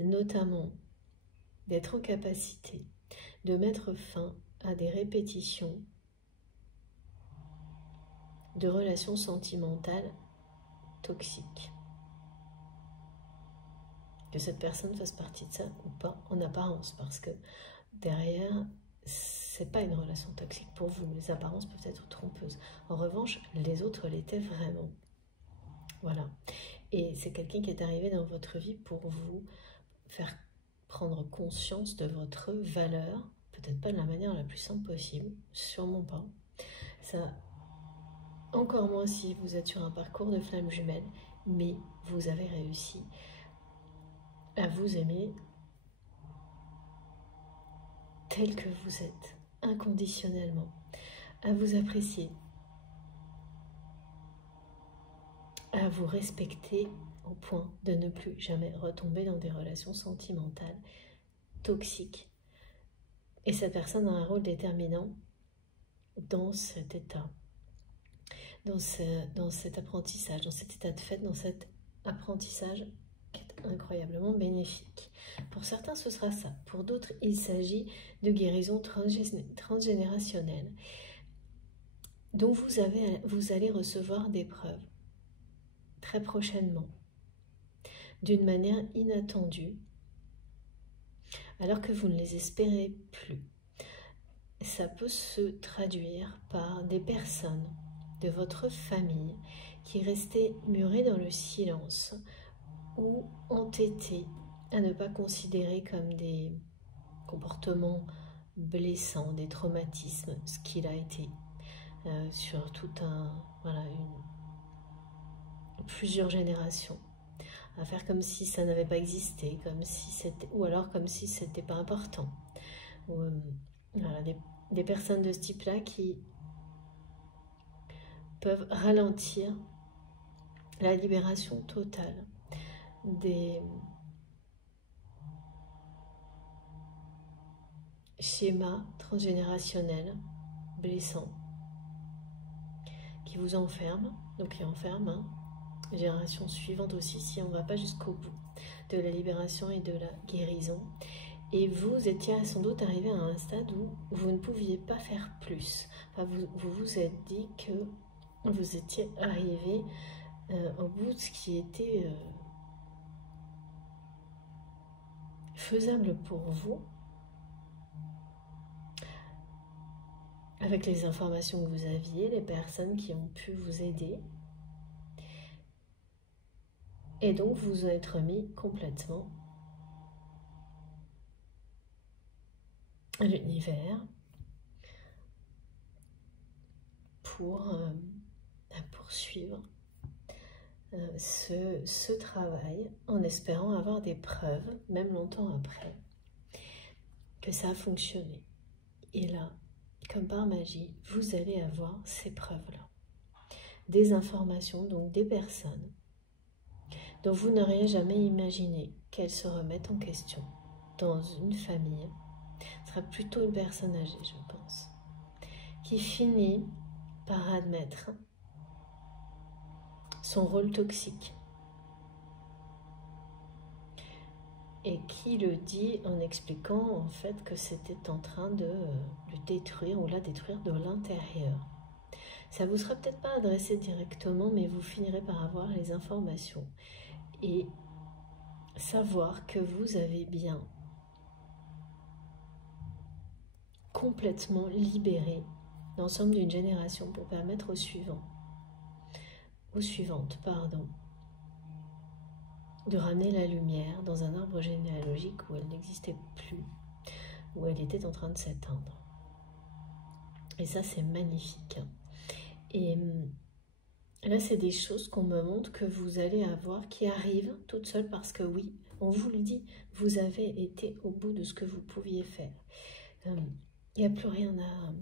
Notamment d'être en capacité de mettre fin à des répétitions de relations sentimentales toxiques. que cette personne fasse partie de ça ou pas en apparence, parce que derrière, c'est pas une relation toxique pour vous. Les apparences peuvent être trompeuses. En revanche, les autres l'étaient vraiment. Voilà. Et c'est quelqu'un qui est arrivé dans votre vie pour vous faire prendre conscience de votre valeur, peut-être pas de la manière la plus simple possible, sûrement pas. Ça, encore moins si vous êtes sur un parcours de flamme jumelle, mais vous avez réussi à vous aimer tel que vous êtes, inconditionnellement, à vous apprécier, à vous respecter au point de ne plus jamais retomber dans des relations sentimentales toxiques. Et cette personne a un rôle déterminant dans cet état, dans cet apprentissage, dans cet état de fait, dans cet apprentissage qui est incroyablement bénéfique. Pour certains, ce sera ça. Pour d'autres, il s'agit de guérison transgénérationnelle. Donc vous allez recevoir des preuves très prochainement, d'une manière inattendue, alors que vous ne les espérez plus. Ça peut se traduire par des personnes de votre famille qui restaient murées dans le silence ou entêtées à ne pas considérer comme des comportements blessants, des traumatismes, ce qu'il a été sur tout plusieurs générations, à faire comme si ça n'avait pas existé, comme si c'était, ou alors comme si c'était pas important. Voilà, des personnes de ce type-là qui peuvent ralentir la libération totale des schémas transgénérationnels blessants qui vous enferment, donc qui enferment les générations suivantes aussi, si on ne va pas jusqu'au bout de la libération et de la guérison. Et vous étiez sans doute arrivé à un stade où vous ne pouviez pas faire plus. Enfin, vous vous êtes dit que vous étiez arrivé au bout de ce qui était faisable pour vous, avec les informations que vous aviez, les personnes qui ont pu vous aider. Et donc vous vous êtes remis complètement à l'univers pour poursuivre ce travail, en espérant avoir des preuves, même longtemps après, que ça a fonctionné. Et là, comme par magie, vous allez avoir ces preuves-là. Des informations, donc des personnes dont vous n'auriez jamais imaginé qu'elles se remettent en question dans une famille. Ce sera plutôt une personne âgée, je pense, qui finit par admettre son rôle toxique et qui le dit en expliquant en fait que c'était en train de le détruire ou la détruire de l'intérieur. Ça vous sera peut-être pas adressé directement, mais vous finirez par avoir les informations et savoir que vous avez bien complètement libéré l'ensemble d'une génération pour permettre aux suivantes, de ramener la lumière dans un arbre généalogique où elle n'existait plus, où elle était en train de s'éteindre. Et ça, c'est magnifique. Et là, c'est des choses qu'on me montre que vous allez avoir qui arrivent toutes seules parce que oui, on vous le dit, vous avez été au bout de ce que vous pouviez faire. Il n'y a plus rien à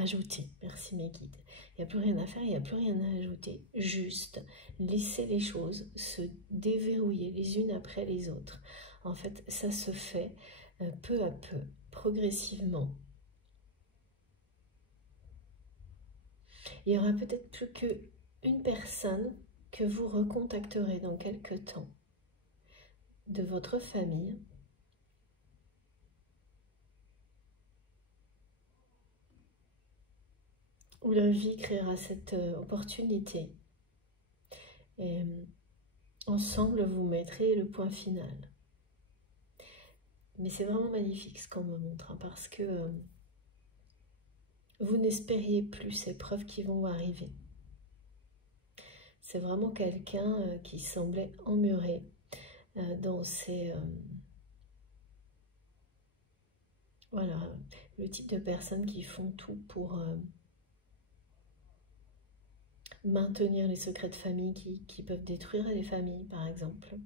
ajouter. Merci mes guides. Il n'y a plus rien à faire, il n'y a plus rien à ajouter. Juste laisser les choses se déverrouiller les unes après les autres. En fait, ça se fait peu à peu, progressivement. Il n'y aura peut-être plus qu'une personne que vous recontacterez dans quelque temps de votre famille où la vie créera cette opportunité. Et ensemble, vous mettrez le point final. Mais c'est vraiment magnifique ce qu'on me montre, hein, parce que vous n'espériez plus ces preuves qui vont arriver. C'est vraiment quelqu'un qui semblait emmuré dans ses... voilà, le type de personnes qui font tout pour maintenir les secrets de famille, qui peuvent détruire les familles, par exemple,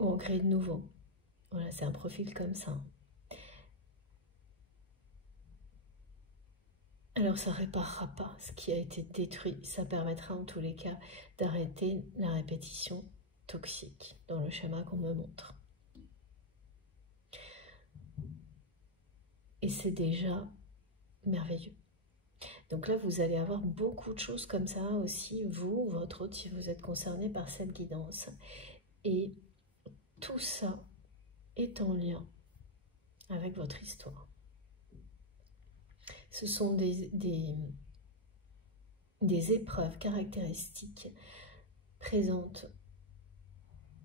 ou en créer de nouveaux. Voilà, c'est un profil comme ça. Alors ça ne réparera pas ce qui a été détruit, ça permettra en tous les cas d'arrêter la répétition toxique dans le schéma qu'on me montre. Et c'est déjà merveilleux. Donc là, vous allez avoir beaucoup de choses comme ça aussi, vous, votre autre, si vous êtes concerné par cette guidance. Et tout ça est en lien avec votre histoire. Ce sont des épreuves caractéristiques présentes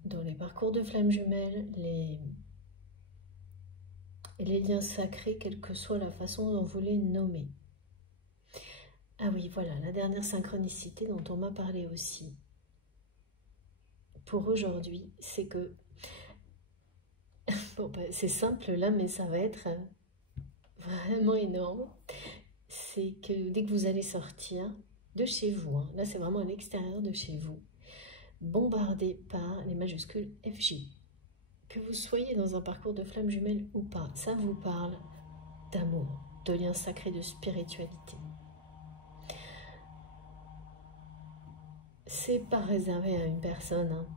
dans les parcours de flammes jumelles, les liens sacrés, quelle que soit la façon dont vous les nommez. Ah oui, voilà, la dernière synchronicité dont on m'a parlé aussi. Pour aujourd'hui, c'est que... bon, bah, c'est simple là, mais ça va être vraiment énorme. C'est que dès que vous allez sortir de chez vous, hein, là c'est vraiment à l'extérieur de chez vous, bombardé par les majuscules FJ. Que vous soyez dans un parcours de flammes jumelles ou pas, ça vous parle d'amour, de liens sacrés, de spiritualité. C'est pas réservé à une personne, hein.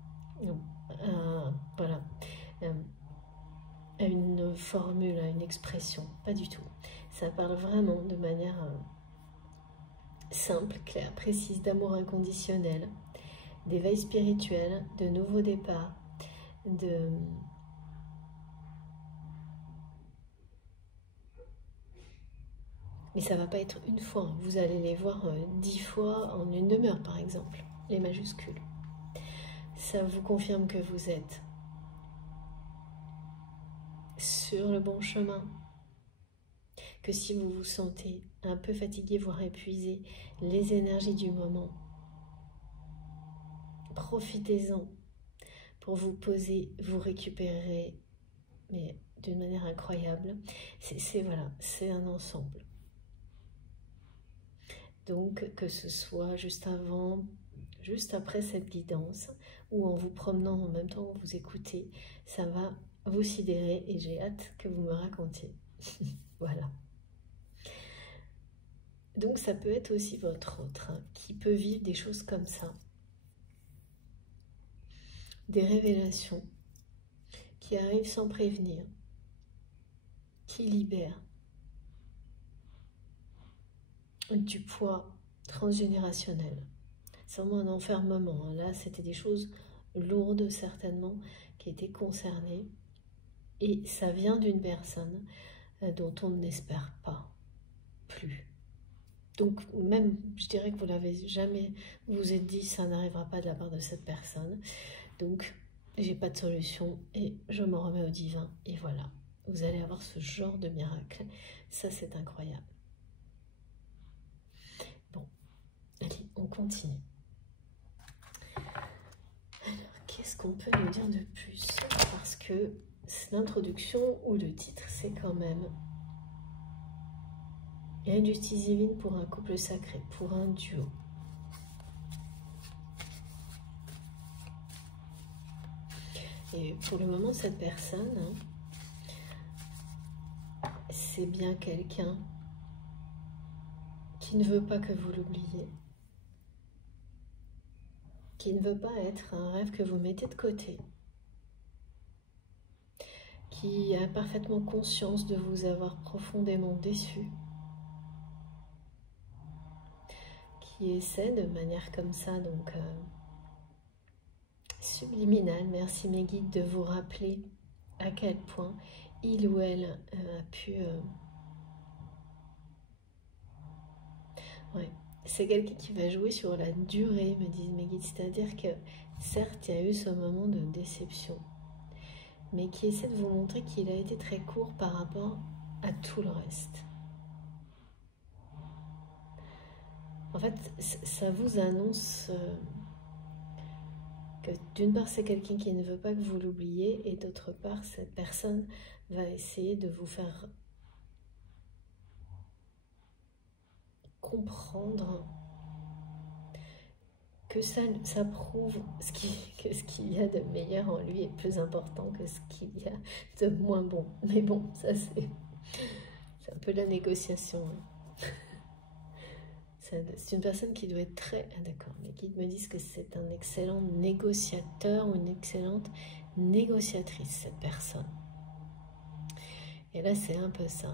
Non, voilà, à une formule, à une expression, pas du tout. Ça parle vraiment de manière simple, claire, précise, d'amour inconditionnel, d'éveil spirituel, de nouveau départ, de... Mais ça va pas être une fois, vous allez les voir 10 fois en une demi-heure par exemple, les majuscules. Ça vous confirme que vous êtes sur le bon chemin, que si vous vous sentez un peu fatigué, voire épuisé, les énergies du moment, profitez-en pour vous poser, vous récupérer, mais d'une manière incroyable. Voilà, c'est un ensemble. Donc, que ce soit juste avant, juste après cette guidance, ou en vous promenant en même temps, vous écoutez, ça va vous sidérer et j'ai hâte que vous me racontiez. Voilà. Donc, ça peut être aussi votre autre, hein, qui peut vivre des choses comme ça. Des révélations qui arrivent sans prévenir, qui libèrent du poids transgénérationnel. C'est vraiment un enfermement. Là, c'était des choses lourdes, certainement, qui étaient concernées. Et ça vient d'une personne dont on n'espère pas plus. Donc, même, je dirais que vous l'avez jamais, vous vous êtes dit, ça n'arrivera pas de la part de cette personne. Donc, j'ai pas de solution et je m'en remets au divin. Et voilà, vous allez avoir ce genre de miracle. Ça, c'est incroyable. Bon, allez, on continue. Alors, qu'est-ce qu'on peut nous dire de plus? Parce que l'introduction ou le titre, c'est quand même... Il y a une justice divine pour un couple sacré, pour un duo. Et pour le moment, cette personne, c'est bien quelqu'un qui ne veut pas que vous l'oubliez, qui ne veut pas être un rêve que vous mettez de côté, qui a parfaitement conscience de vous avoir profondément déçu, qui essaie de manière comme ça, donc subliminale, merci mes guides, de vous rappeler à quel point il ou elle a pu... Ouais. C'est quelqu'un qui va jouer sur la durée, me disent mes guides, c'est-à-dire que certes, il y a eu ce moment de déception, mais qui essaie de vous montrer qu'il a été très court par rapport à tout le reste. En fait, ça vous annonce que d'une part, c'est quelqu'un qui ne veut pas que vous l'oubliez, et d'autre part, cette personne va essayer de vous faire comprendre que ça prouve que ce qu'il y a de meilleur en lui est plus important que ce qu'il y a de moins bon. Mais bon, ça c'est un peu la négociation. C'est une personne qui doit être très... Ah d'accord, mes guides me disent que c'est un excellent négociateur ou une excellente négociatrice, cette personne. Et là, c'est un peu ça.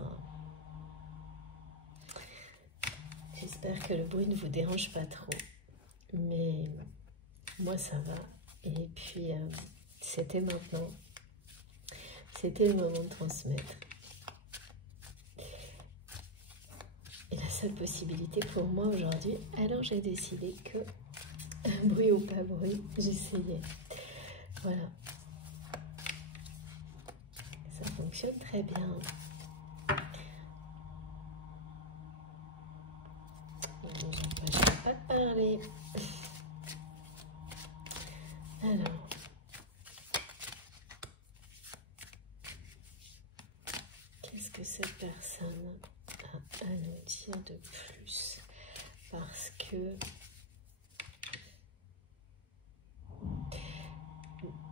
J'espère que le bruit ne vous dérange pas trop. Mais moi, ça va. Et puis, c'était maintenant. C'était le moment de transmettre. Et la seule possibilité pour moi aujourd'hui, alors j'ai décidé que, bruit ou pas bruit, j'essayais. Voilà. Ça fonctionne très bien. Je ne vais pas parler. Alors. Qu'est-ce que cette personne a à nous dire de plus? Parce que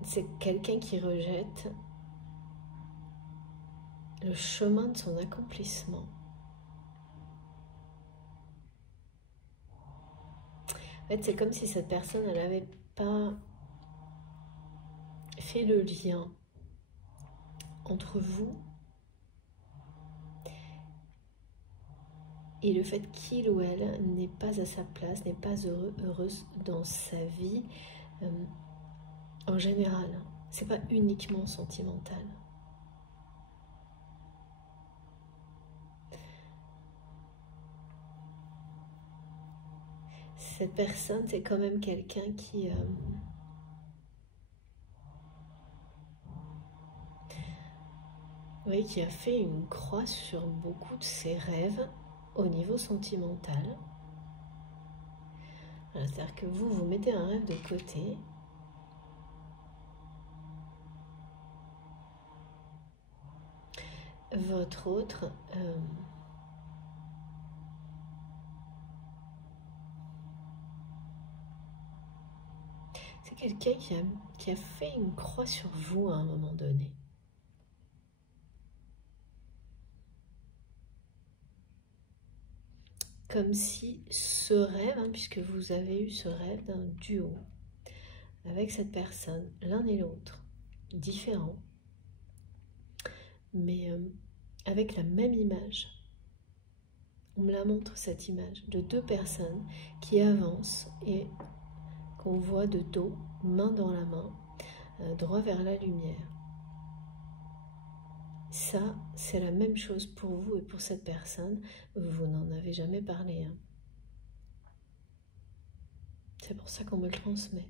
c'est quelqu'un qui rejette le chemin de son accomplissement. En fait, c'est comme si cette personne, elle n'avait pas fait le lien entre vous et le fait qu'il ou elle n'est pas à sa place, n'est pas heureuse dans sa vie en général. C'est pas uniquement sentimental. Cette personne, c'est quand même quelqu'un qui... oui, qui a fait une croix sur beaucoup de ses rêves au niveau sentimental. C'est-à-dire que vous mettez un rêve de côté. Votre autre... c'est quelqu'un qui a fait une croix sur vous à un moment donné. Comme si ce rêve, puisque vous avez eu ce rêve d'un duo avec cette personne, l'un et l'autre, différents, mais avec la même image. On me la montre, cette image de deux personnes qui avancent et qu'on voit de dos, main dans la main, droit vers la lumière. Ça, c'est la même chose pour vous et pour cette personne. Vous n'en avez jamais parlé. C'est pour ça qu'on me le transmet.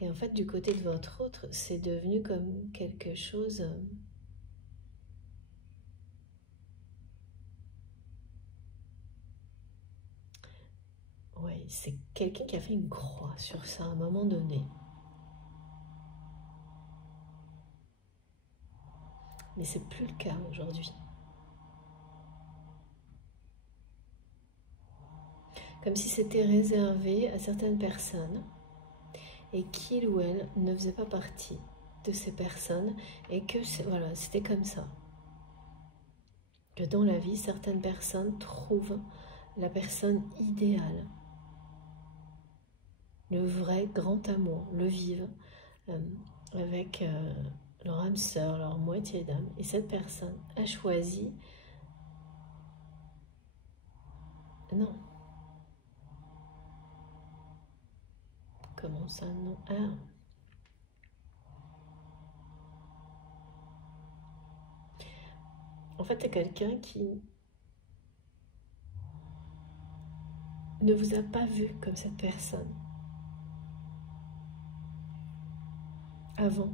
Et en fait, du côté de votre autre, c'est devenu comme quelque chose... oui, c'est quelqu'un qui a fait une croix sur ça à un moment donné. Mais c'est plus le cas aujourd'hui. Comme si c'était réservé à certaines personnes et qu'il ou elle ne faisait pas partie de ces personnes et que voilà, c'était comme ça. Que dans la vie, certaines personnes trouvent la personne idéale, le vrai grand amour, le vivent avec leur âme sœur, leur moitié d'âme. Et cette personne a choisi... non. Comment ça, non? Ah. En fait, c'est quelqu'un qui ne vous a pas vu comme cette personne. avant.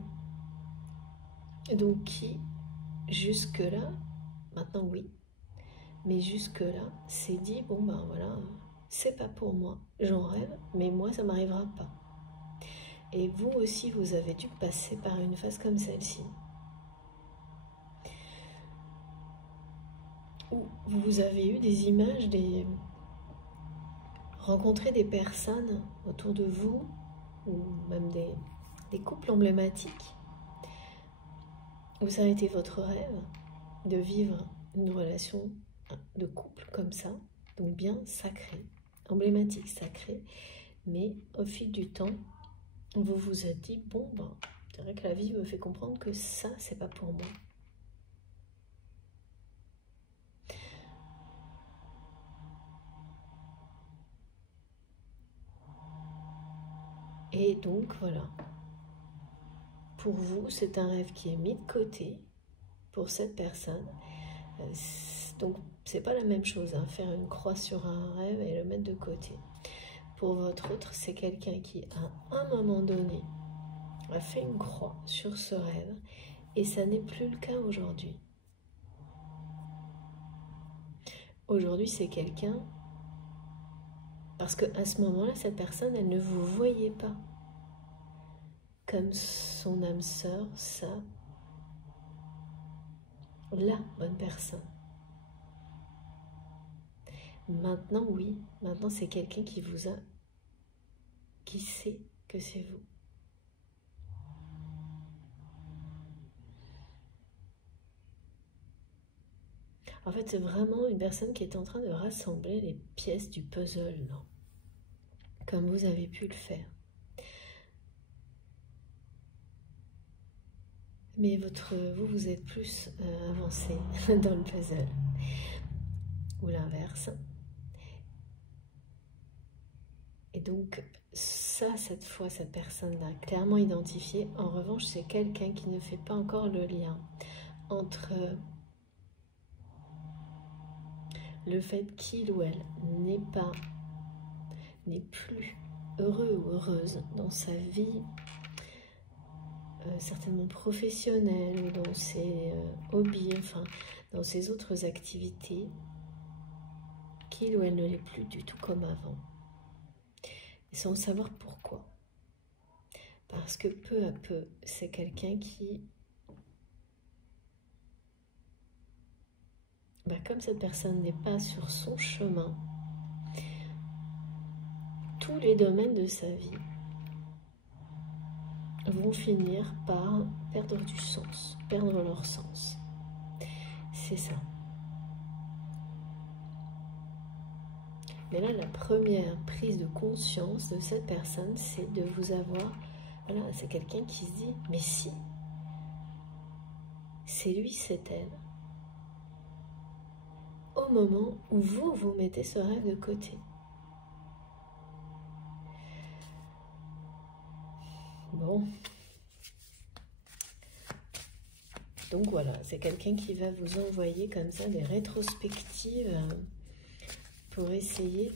Donc qui, jusque-là, maintenant oui, mais jusque-là, s'est dit, bon ben voilà, c'est pas pour moi, j'en rêve, mais moi ça m'arrivera pas. Et vous aussi, vous avez dû passer par une phase comme celle-ci, où vous avez eu des images, rencontré des personnes autour de vous, ou même des couples emblématiques, où ça a été votre rêve de vivre une relation de couple comme ça, donc bien sacrée, emblématique, sacrée, mais au fil du temps, vous vous êtes dit, bon, ben, c'est vrai que la vie me fait comprendre que ça, c'est pas pour moi. Et donc, voilà. Pour vous, c'est un rêve qui est mis de côté pour cette personne. Donc, c'est pas la même chose, hein, faire une croix sur un rêve et le mettre de côté. Pour votre autre, c'est quelqu'un qui, à un moment donné, a fait une croix sur ce rêve et ça n'est plus le cas aujourd'hui. Aujourd'hui, c'est quelqu'un, parce qu'à ce moment-là, cette personne, elle ne vous voyait pas comme son âme sœur, la bonne personne. Maintenant, oui, maintenant c'est quelqu'un qui sait que c'est vous. En fait, c'est vraiment une personne qui est en train de rassembler les pièces du puzzle, non? Comme vous avez pu le faire. Mais vous êtes plus avancé dans le puzzle. Ou l'inverse. Et donc, ça, cette fois, cette personne-là, clairement identifiée. En revanche, c'est quelqu'un qui ne fait pas encore le lien entre le fait qu'il ou elle n'est plus heureux ou heureuse dans sa vie, certainement professionnelle, ou dans ses hobbies, enfin, dans ses autres activités, qu'il ou elle ne l'est plus du tout comme avant. Et sans savoir pourquoi. Parce que peu à peu, c'est quelqu'un qui, comme cette personne n'est pas sur son chemin, tous les domaines de sa vie vont finir par perdre du sens, perdre leur sens. C'est ça. Mais là, la première prise de conscience de cette personne, c'est de vous avoir... Voilà, c'est quelqu'un qui se dit, mais si, c'est lui, c'est elle. Au moment où vous mettez ce rêve de côté. Bon. Donc voilà, c'est quelqu'un qui va vous envoyer comme ça des rétrospectives pour essayer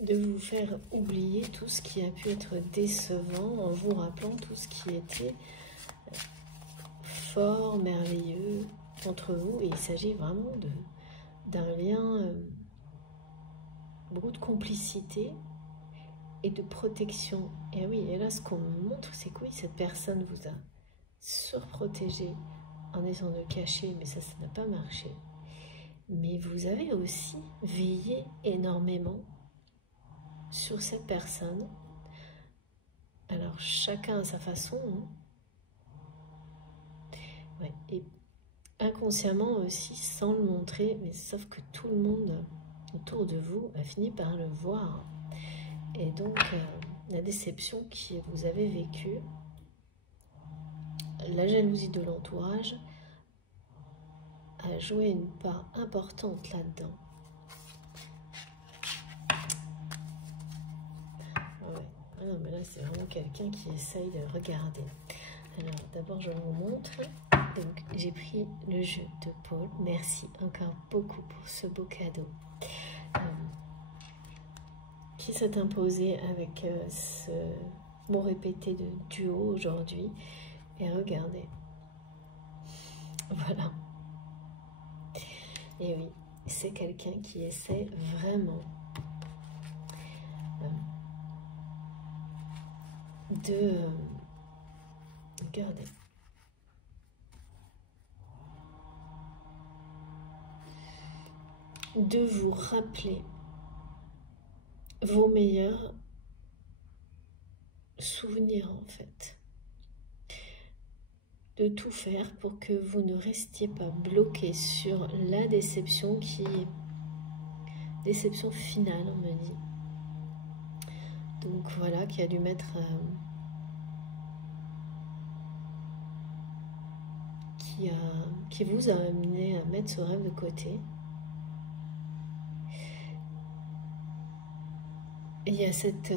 de vous faire oublier tout ce qui a pu être décevant en vous rappelant tout ce qui était fort, merveilleux entre vous. Et il s'agit vraiment d'un lien, beaucoup de complicité et de protection. Et oui, et là ce qu'on me montre, c'est que oui, cette personne vous a surprotégé en essayant de cacher, mais ça n'a pas marché. Mais vous avez aussi veillé énormément sur cette personne. Alors chacun à sa façon, hein. Ouais, et inconsciemment aussi, sans le montrer, mais sauf que tout le monde autour de vous a fini par le voir. Et donc la déception que vous avez vécue, la jalousie de l'entourage a joué une part importante là-dedans. Ouais. Ah non, mais là, c'est vraiment quelqu'un qui essaye de regarder. Alors, d'abord, je vous montre. Donc, j'ai pris le jeu de Paul. Merci encore beaucoup pour ce beau cadeau. qui s'est imposé avec ce mot répété de duo aujourd'hui. Et regardez. Voilà. Et oui, c'est quelqu'un qui essaie vraiment de... regardez. De vous rappeler vos meilleurs souvenirs en fait. De tout faire pour que vous ne restiez pas bloqué sur la déception qui est déception finale, on me dit. Donc voilà, qui a dû mettre qui vous a amené à mettre ce rêve de côté. Et il y a cette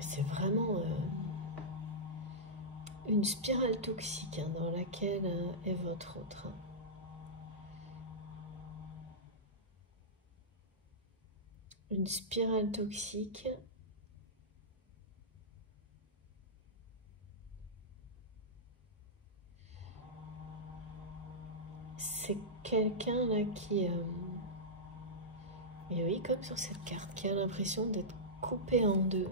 c'est vraiment une spirale toxique hein, dans laquelle est votre autre. Une spirale toxique. C'est quelqu'un là qui... et oui, comme sur cette carte, qui a l'impression d'être coupé en deux.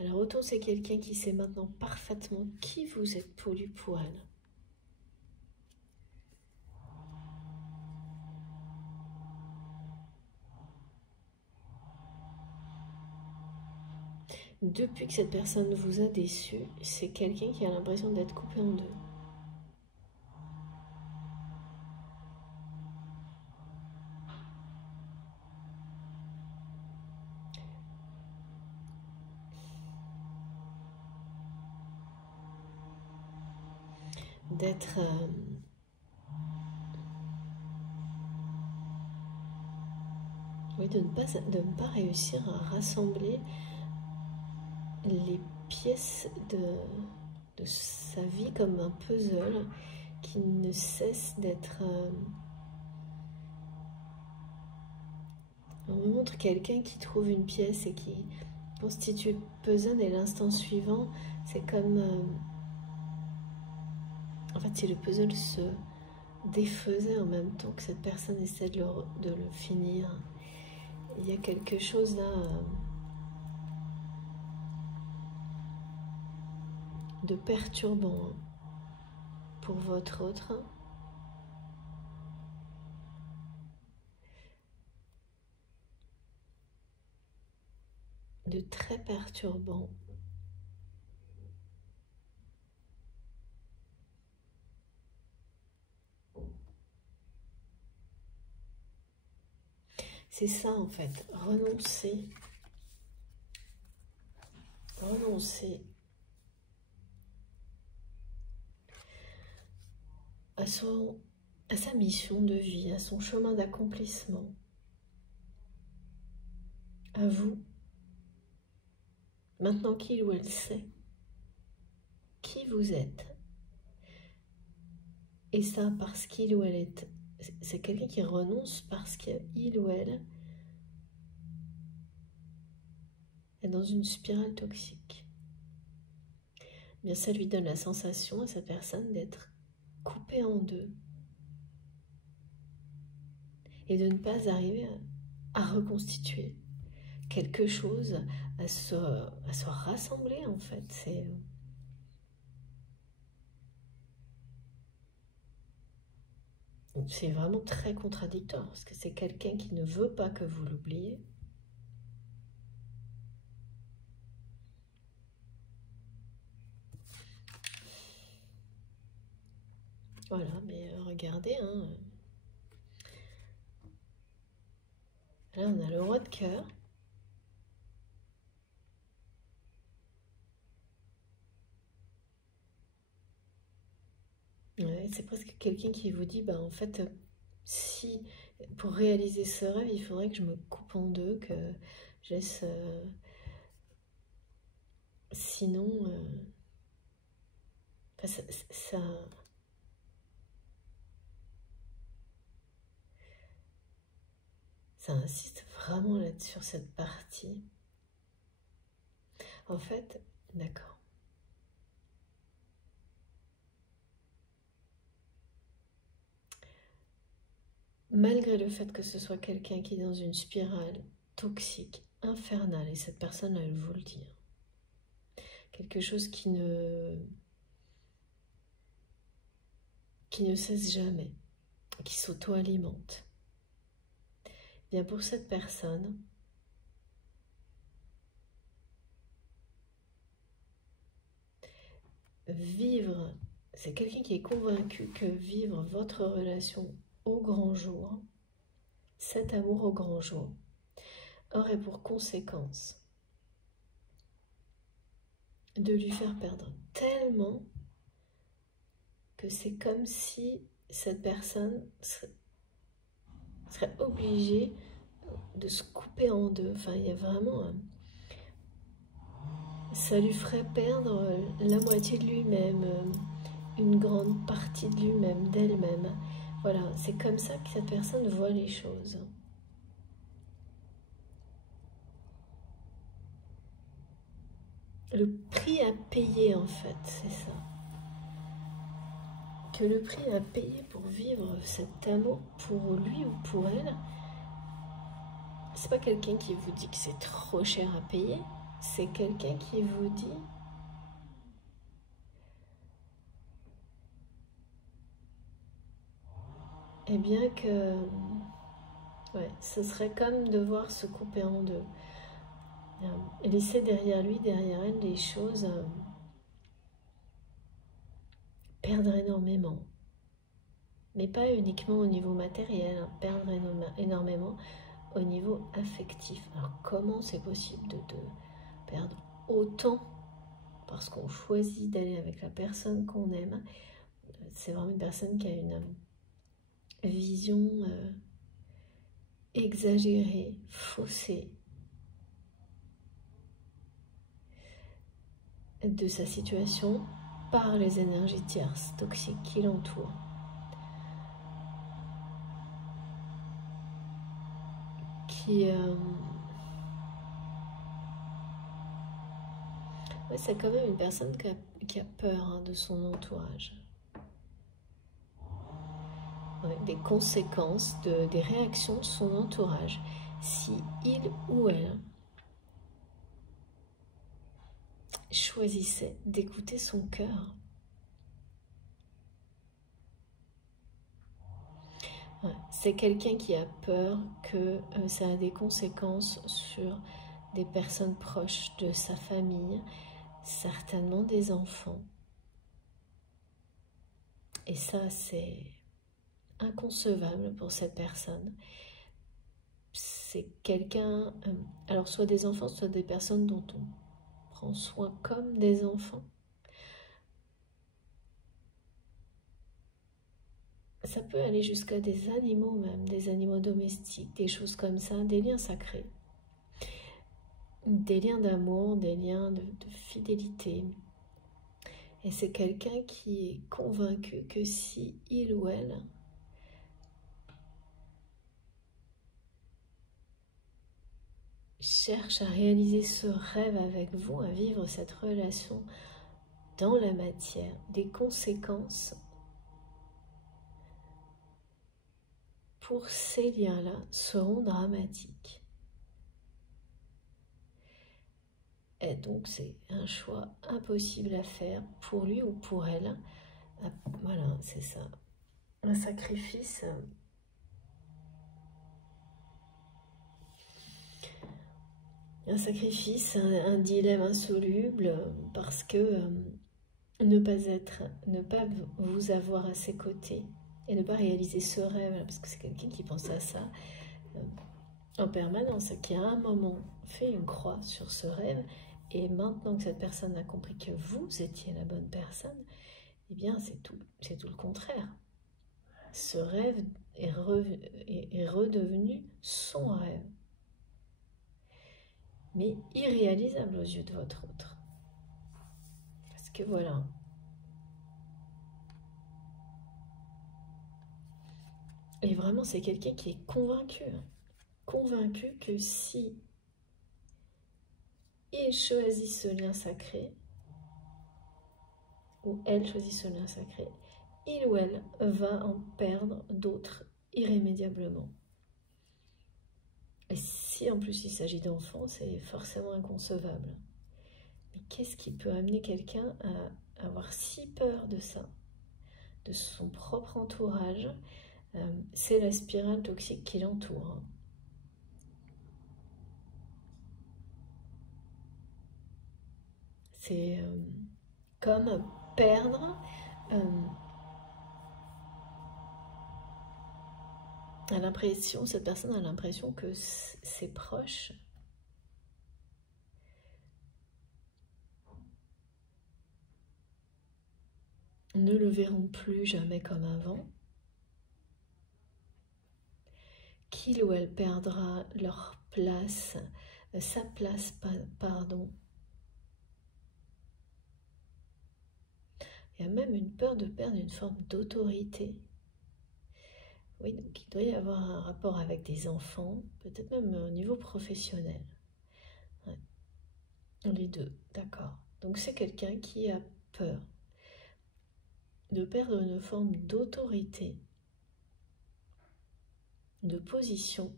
Alors autant c'est quelqu'un qui sait maintenant parfaitement qui vous êtes pour lui, pour elle. Depuis que cette personne vous a déçu, c'est quelqu'un qui a l'impression d'être coupé en deux. D'être... oui, de ne pas réussir à rassembler les pièces de sa vie comme un puzzle qui ne cesse d'être... on me montre quelqu'un qui trouve une pièce et qui constitue le puzzle et l'instant suivant, c'est comme... en fait, si le puzzle se défaisait en même temps que cette personne essaie de le finir, il y a quelque chose là de perturbant pour votre autre. De très perturbant. C'est ça en fait, renoncer à sa mission de vie, à son chemin d'accomplissement, à vous, maintenant qu'il ou elle sait qui vous êtes. Et ça parce qu'il ou elle est... c'est quelqu'un qui renonce parce qu'il ou elle est dans une spirale toxique. Bien, ça lui donne la sensation à cette personne d'être coupée en deux et de ne pas arriver à reconstituer quelque chose, à se rassembler en fait. C'est vraiment très contradictoire parce que c'est quelqu'un qui ne veut pas que vous l'oubliez. Voilà, mais regardez, hein. Là, on a le roi de cœur. Ouais, c'est presque quelqu'un qui vous dit, bah en fait, si pour réaliser ce rêve, il faudrait que je me coupe en deux, que je laisse... sinon, enfin, ça insiste vraiment là sur cette partie. En fait, d'accord. Malgré le fait que ce soit quelqu'un qui est dans une spirale toxique, infernale, et cette personne, elle vous le dit, quelque chose qui ne cesse jamais, qui s'auto-alimente, bien pour cette personne, vivre, c'est quelqu'un qui est convaincu que vivre votre relation au grand jour, cet amour au grand jour, aurait pour conséquence de lui faire perdre tellement que c'est comme si cette personne serait obligée de se couper en deux. Enfin, il y a vraiment... ça lui ferait perdre la moitié de lui-même, une grande partie de lui-même, d'elle-même. Voilà, c'est comme ça que cette personne voit les choses. Le prix à payer, en fait, c'est ça. Que le prix à payer pour vivre cet amour pour lui ou pour elle, c'est pas quelqu'un qui vous dit que c'est trop cher à payer, c'est quelqu'un qui vous dit eh bien que ouais, ce serait comme devoir se couper en deux. Et laisser derrière lui, derrière elle, des choses perdre énormément. Mais pas uniquement au niveau matériel, hein, perdre énormément au niveau affectif. Alors comment c'est possible de perdre autant parce qu'on choisit d'aller avec la personne qu'on aime? C'est vraiment une personne qui a une vision exagérée, faussée de sa situation par les énergies tierces toxiques qui l'entourent. Ouais, c'est quand même une personne qui a peur hein, de son entourage. Ouais, des conséquences, des réactions de son entourage. Si il ou elle choisissait d'écouter son cœur. Ouais, c'est quelqu'un qui a peur que ça a des conséquences sur des personnes proches de sa famille, certainement des enfants. Et ça, c'est inconcevable pour cette personne. C'est quelqu'un, alors soit des enfants, soit des personnes dont on prend soin comme des enfants. Ça peut aller jusqu'à des animaux même, des animaux domestiques, des choses comme ça, des liens sacrés. Des liens d'amour, des liens de fidélité. Et c'est quelqu'un qui est convaincu que si il ou elle cherche à réaliser ce rêve avec vous, à vivre cette relation dans la matière, des conséquences pour ces liens-là seront dramatiques. Et donc c'est un choix impossible à faire pour lui ou pour elle. Voilà, c'est ça. Un sacrifice. Un sacrifice, un dilemme insoluble parce que ne pas vous avoir à ses côtés et ne pas réaliser ce rêve, parce que c'est quelqu'un qui pense à ça en permanence, qui à un moment fait une croix sur ce rêve, et maintenant que cette personne a compris que vous étiez la bonne personne, Eh bien, c'est tout le contraire. Ce rêve est redevenu son rêve, mais irréalisable aux yeux de votre autre. Parce que voilà. Et vraiment, c'est quelqu'un qui est convaincu que si il choisit ce lien sacré, ou elle choisit ce lien sacré, il ou elle va en perdre d'autres irrémédiablement. Et si en plus il s'agit d'enfants, c'est forcément inconcevable. Mais qu'est-ce qui peut amener quelqu'un à avoir si peur de ça, de son propre entourage? C'est la spirale toxique qui l'entoure. C'est comme perdre cette personne a l'impression que ses proches ne le verront plus jamais comme avant, qu'il ou elle perdra leur place, sa place, pardon. Il y a même une peur de perdre une forme d'autorité. Oui, donc il doit y avoir un rapport avec des enfants, peut-être même au niveau professionnel. Ouais. Les deux, d'accord. Donc c'est quelqu'un qui a peur de perdre une forme d'autorité, de position,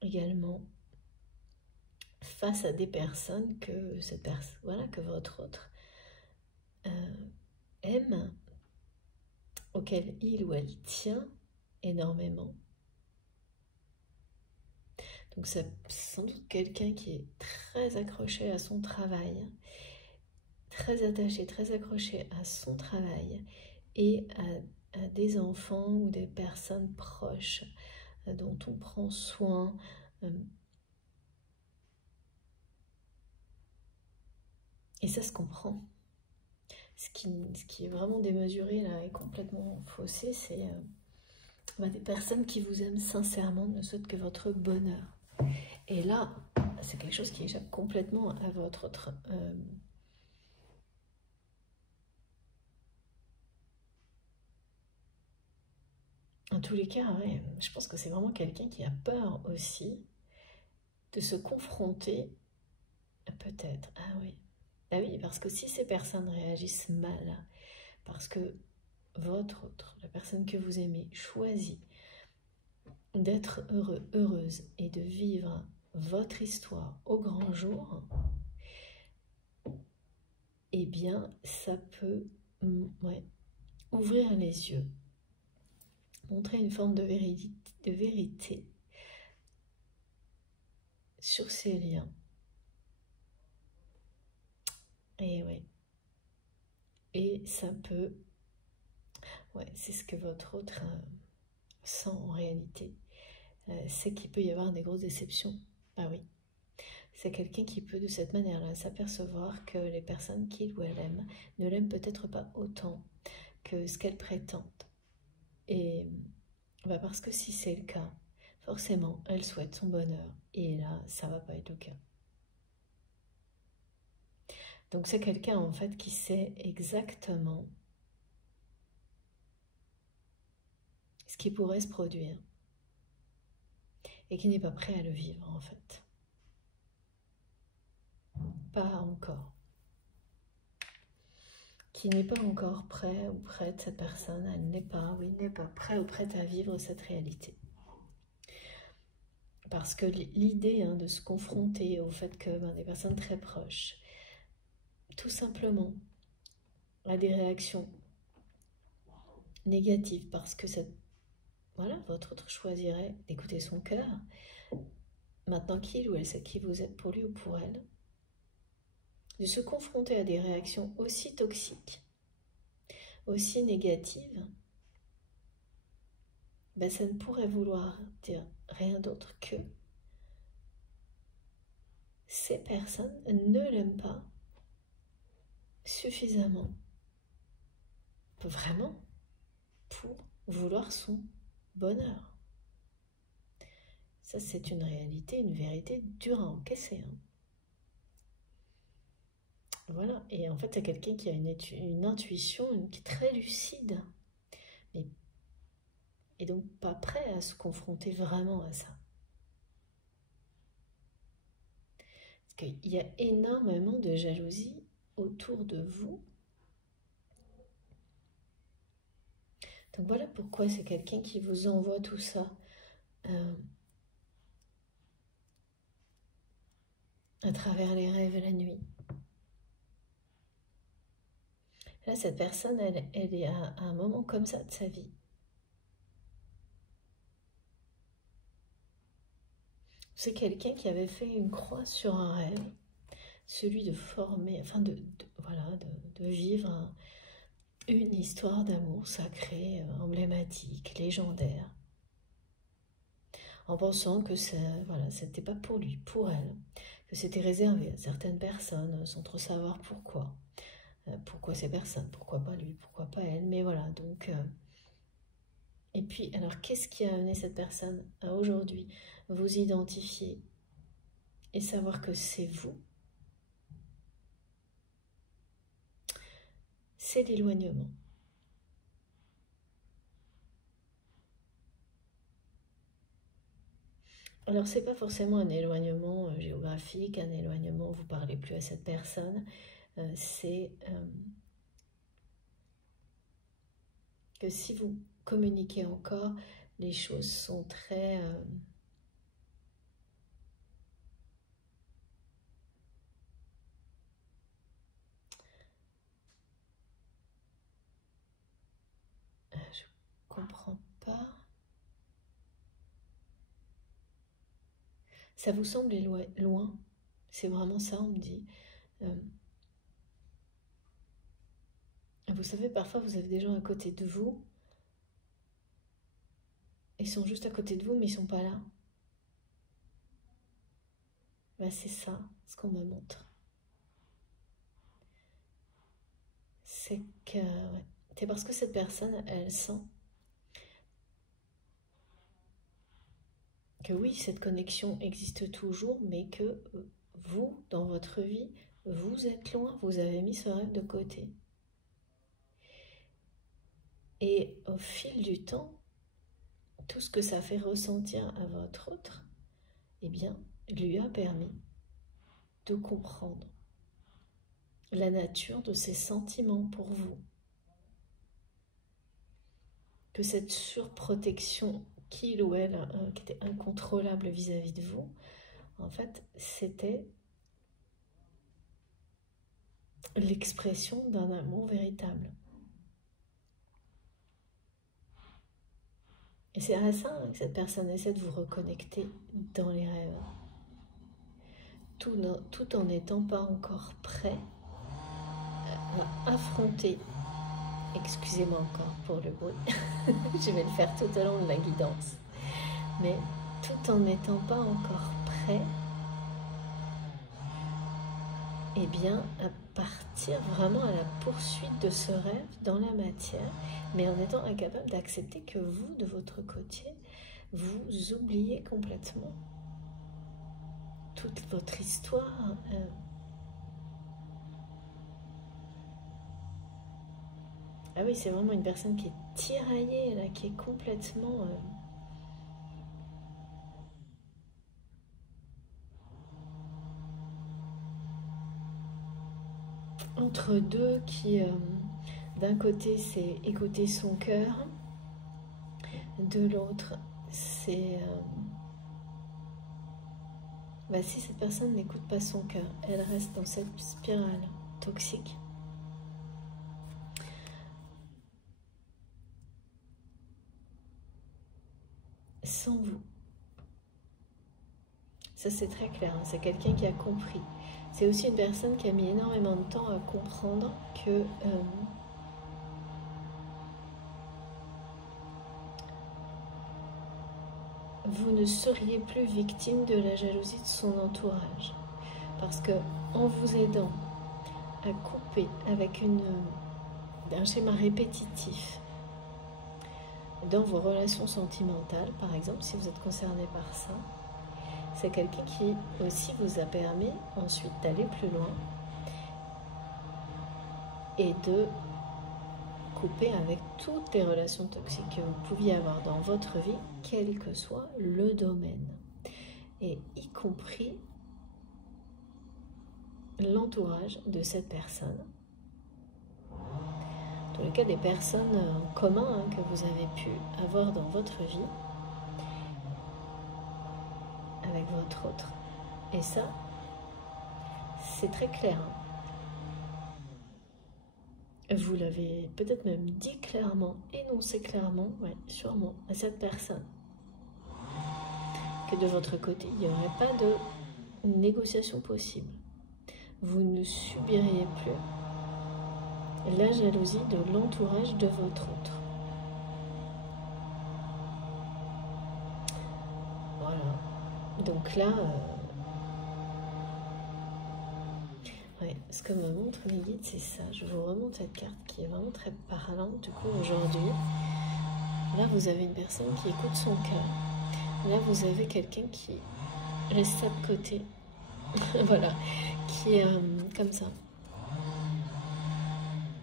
également face à des personnes que que votre autre aime, auquel il ou elle tient énormément. Donc c'est sans doute quelqu'un qui est très accroché à son travail, très attaché, très accroché à son travail et à des enfants ou des personnes proches dont on prend soin. Et ça se comprend. Ce qui est vraiment démesuré là et complètement faussé, c'est des personnes qui vous aiment sincèrement, ne souhaitent que votre bonheur. Et là, c'est quelque chose qui échappe complètement à votre autre... En tous les cas, ouais, je pense que c'est vraiment quelqu'un qui a peur aussi de se confronter, peut-être, ah oui, parce que si ces personnes réagissent mal, parce que votre autre, la personne que vous aimez, choisit d'être heureux, heureuse et de vivre votre histoire au grand jour, eh bien, ça peut ouvrir les yeux, montrer une forme de vérité sur ces liens. Et ouais. Et ça peut... Ouais, c'est ce que votre autre sent en réalité. C'est qu'il peut y avoir des grosses déceptions. Ah oui. C'est quelqu'un qui peut de cette manière-là s'apercevoir que les personnes qu'il ou elle aime ne l'aiment peut-être pas autant que ce qu'elle prétendent. Et parce que si c'est le cas, forcément, elle souhaite son bonheur. Et là, ça ne va pas être le cas. Donc c'est quelqu'un en fait qui sait exactement ce qui pourrait se produire et qui n'est pas prêt à le vivre en fait. Pas encore. Qui n'est pas encore prêt ou prête, cette personne, elle n'est pas prêt ou prête à vivre cette réalité. Parce que l'idée de se confronter au fait que des personnes très proches, tout simplement, à des réactions négatives, parce que votre autre choisirait d'écouter son cœur, maintenant qu'il ou elle sait qui vous êtes pour lui ou pour elle, de se confronter à des réactions aussi toxiques, aussi négatives, ça ne pourrait vouloir dire rien d'autre que ces personnes ne l'aiment pas suffisamment, vraiment, pour vouloir son bonheur. Ça, c'est une réalité, une vérité dure à encaisser. Hein. Voilà, et en fait, c'est quelqu'un qui a une intuition qui est très lucide, mais, et donc pas prêt à se confronter vraiment à ça. Parce qu'il y a énormément de jalousie autour de vous. Donc voilà pourquoi c'est quelqu'un qui vous envoie tout ça. À travers les rêves et la nuit. Là, cette personne, elle est à un moment comme ça de sa vie. C'est quelqu'un qui avait fait une croix sur un rêve, celui de former, enfin de vivre une histoire d'amour sacrée, emblématique, légendaire, en pensant que c'était pas pour lui, pour elle, que c'était réservé à certaines personnes, sans trop savoir pourquoi. Pourquoi ces personnes, pourquoi pas lui, pourquoi pas elle, mais voilà, donc... Et puis, alors, qu'est-ce qui a amené cette personne à aujourd'hui vous identifier et savoir que c'est vous? C'est l'éloignement. Alors, c'est pas forcément un éloignement géographique, un éloignement, vous parlez plus à cette personne, c'est que si vous communiquez encore, les choses sont très... je comprends pas. Ça vous semble loin? C'est vraiment ça, on me dit. Vous savez, parfois vous avez des gens à côté de vous. Ils sont juste à côté de vous, mais ils sont pas là. Ben, c'est ça, ce qu'on me montre. C'est que... Ouais. C'est parce que cette personne, elle sent que oui, cette connexion existe toujours, mais que vous, dans votre vie, vous êtes loin, vous avez mis ce rêve de côté. Et au fil du temps, tout ce que ça fait ressentir à votre autre, eh bien, lui a permis de comprendre la nature de ses sentiments pour vous. Que cette surprotection qu'il ou elle, qui était incontrôlable vis-à-vis de vous, en fait, c'était l'expression d'un amour véritable. Et c'est à ça que cette personne essaie de vous reconnecter dans les rêves. Tout en n'étant pas encore prêt à affronter, excusez-moi encore pour le bruit, je vais le faire tout au long de la guidance, mais tout en n'étant pas encore prêt, eh bien, à partir vraiment à la poursuite de ce rêve dans la matière, mais en étant incapable d'accepter que vous, de votre côté, vous oubliez complètement toute votre histoire. Ah oui, c'est vraiment une personne qui est tiraillée, là, qui est complètement... entre deux, qui d'un côté c'est écouter son cœur, de l'autre c'est si cette personne n'écoute pas son cœur, elle reste dans cette spirale toxique. Sans vous. Ça c'est très clair, hein. C'est quelqu'un qui a compris. C'est aussi une personne qui a mis énormément de temps à comprendre que vous ne seriez plus victime de la jalousie de son entourage. Parce que en vous aidant à couper avec un schéma répétitif dans vos relations sentimentales, par exemple, si vous êtes concerné par ça, c'est quelqu'un qui aussi vous a permis ensuite d'aller plus loin et de couper avec toutes les relations toxiques que vous pouviez avoir dans votre vie, quel que soit le domaine, et y compris l'entourage de cette personne. Dans le cas des personnes en commun que vous avez pu avoir dans votre vie, avec votre autre. Et ça, c'est très clair. Vous l'avez peut-être même dit clairement, énoncé clairement, ouais, sûrement, à cette personne. Que de votre côté, il n'y aurait pas de négociation possible. Vous ne subiriez plus la jalousie de l'entourage de votre autre. Voilà. Donc là, ouais, ce que me montrent les guides, c'est ça. Je vous remonte cette carte qui est vraiment très parlante. Du coup, aujourd'hui, là, vous avez une personne qui écoute son cœur. Là, vous avez quelqu'un qui reste de côté. Voilà. Qui est comme ça.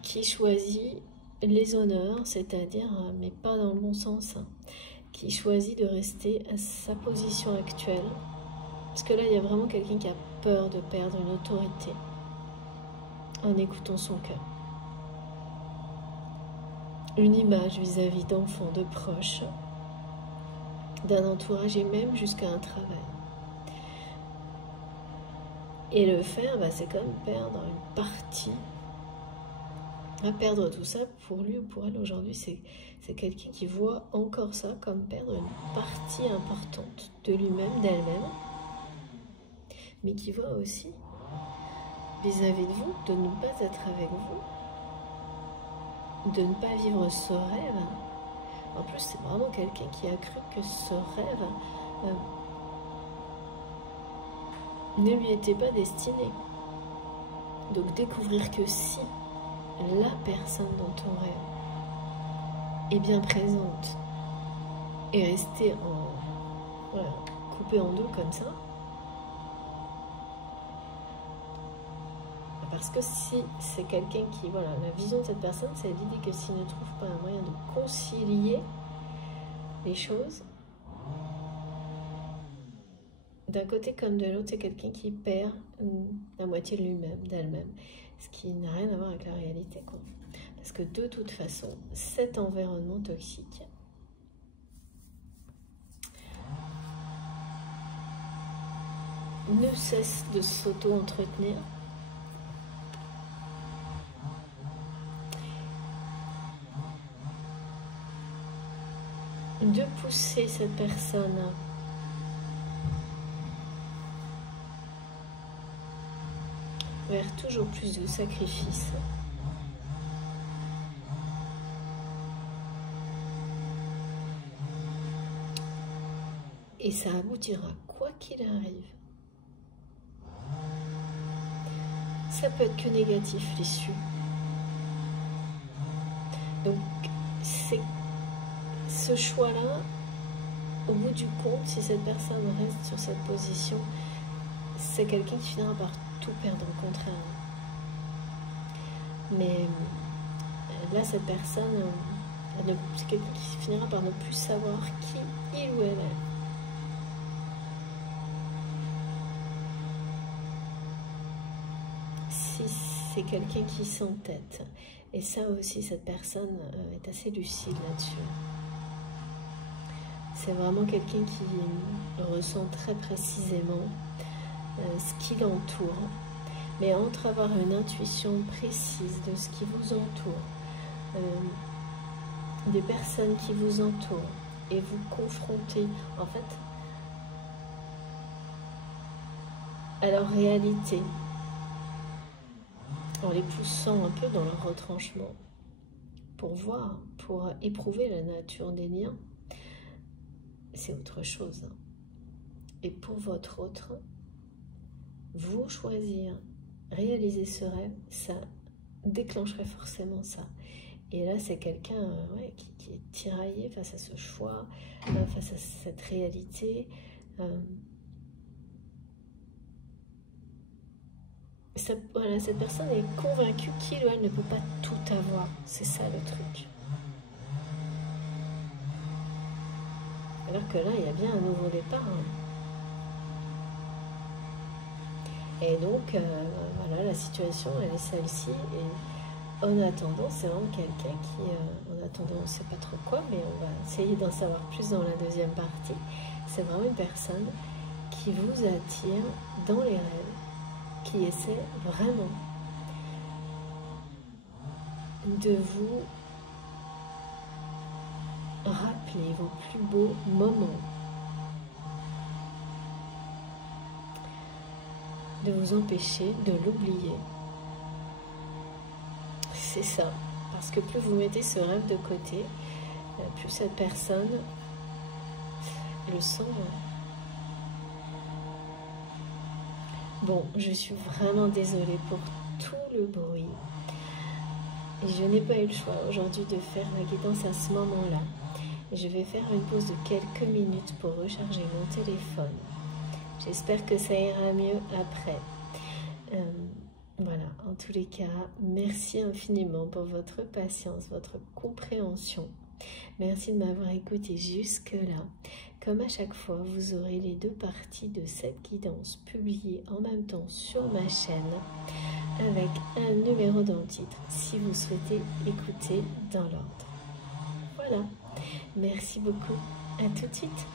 Qui choisit les honneurs, c'est-à-dire, mais pas dans le bon sens, hein, qui choisit de rester à sa position actuelle. Parce que là, il y a vraiment quelqu'un qui a peur de perdre une autorité en écoutant son cœur. Une image vis-à-vis d'enfants, de proches, d'un entourage et même jusqu'à un travail. Et le faire, bah, c'est comme perdre une partie. À perdre tout ça, pour lui ou pour elle aujourd'hui, c'est quelqu'un qui voit encore ça comme perdre une partie importante de lui-même, d'elle-même, mais qui voit aussi vis-à-vis de vous, de ne pas être avec vous, de ne pas vivre ce rêve. En plus, c'est vraiment quelqu'un qui a cru que ce rêve ne lui était pas destiné. Donc découvrir que si la personne dont on rêve est bien présente et restée voilà, coupée en deux comme ça, parce que si c'est quelqu'un qui, voilà, la vision de cette personne, c'est l'idée que s'il ne trouve pas un moyen de concilier les choses, d'un côté comme de l'autre, c'est quelqu'un qui perd la moitié de lui-même, d'elle-même, ce qui n'a rien à voir avec la réalité, quoi. Parce que de toute façon, cet environnement toxique ne cesse de s'auto-entretenir. De pousser cette personne vers toujours plus de sacrifices. Et ça aboutira, quoi qu'il arrive. Ça peut être que négatif, l'issue. Donc, c'est ce choix-là, au bout du compte, si cette personne reste sur cette position, c'est quelqu'un qui finira par tout perdre, au contraire. Mais là, cette personne, c'est quelqu'un qui finira par ne plus savoir qui il ou elle est. Si c'est quelqu'un qui s'entête. Et ça aussi, cette personne est assez lucide là-dessus. C'est vraiment quelqu'un qui ressent très précisément ce qui l'entoure. Mais entre avoir une intuition précise de ce qui vous entoure, des personnes qui vous entourent, et vous confronter, en fait, à leur réalité, en les poussant un peu dans leur retranchement, pour voir, pour éprouver la nature des liens, c'est autre chose. Et pour votre autre, vous choisir, réaliser ce rêve, ça déclencherait forcément ça. Et là, c'est quelqu'un qui est tiraillé face à ce choix, face à cette réalité. Voilà, cette personne est convaincue qu'il ou elle ne peut pas tout avoir. C'est ça le truc. Alors que là, il y a bien un nouveau départ. Et donc, voilà, la situation, elle est celle-ci. Et en attendant, c'est vraiment quelqu'un qui, en attendant, on ne sait pas trop quoi, mais on va essayer d'en savoir plus dans la deuxième partie. C'est vraiment une personne qui vous attire dans les rêves, qui essaie vraiment de vous rappeler vos plus beaux moments, de vous empêcher de l'oublier. C'est ça, parce que plus vous mettez ce rêve de côté, plus cette personne le sent. Bon, je suis vraiment désolée pour tout le bruit. Je n'ai pas eu le choix aujourd'hui de faire la guidance à ce moment-là. Je vais faire une pause de quelques minutes pour recharger mon téléphone. J'espère que ça ira mieux après. Voilà, en tous les cas, merci infiniment pour votre patience, votre compréhension. Merci de m'avoir écouté jusque-là. Comme à chaque fois, vous aurez les deux parties de cette guidance publiées en même temps sur ma chaîne avec un numéro dans le titre si vous souhaitez écouter dans l'ordre. Voilà, merci beaucoup, à tout de suite.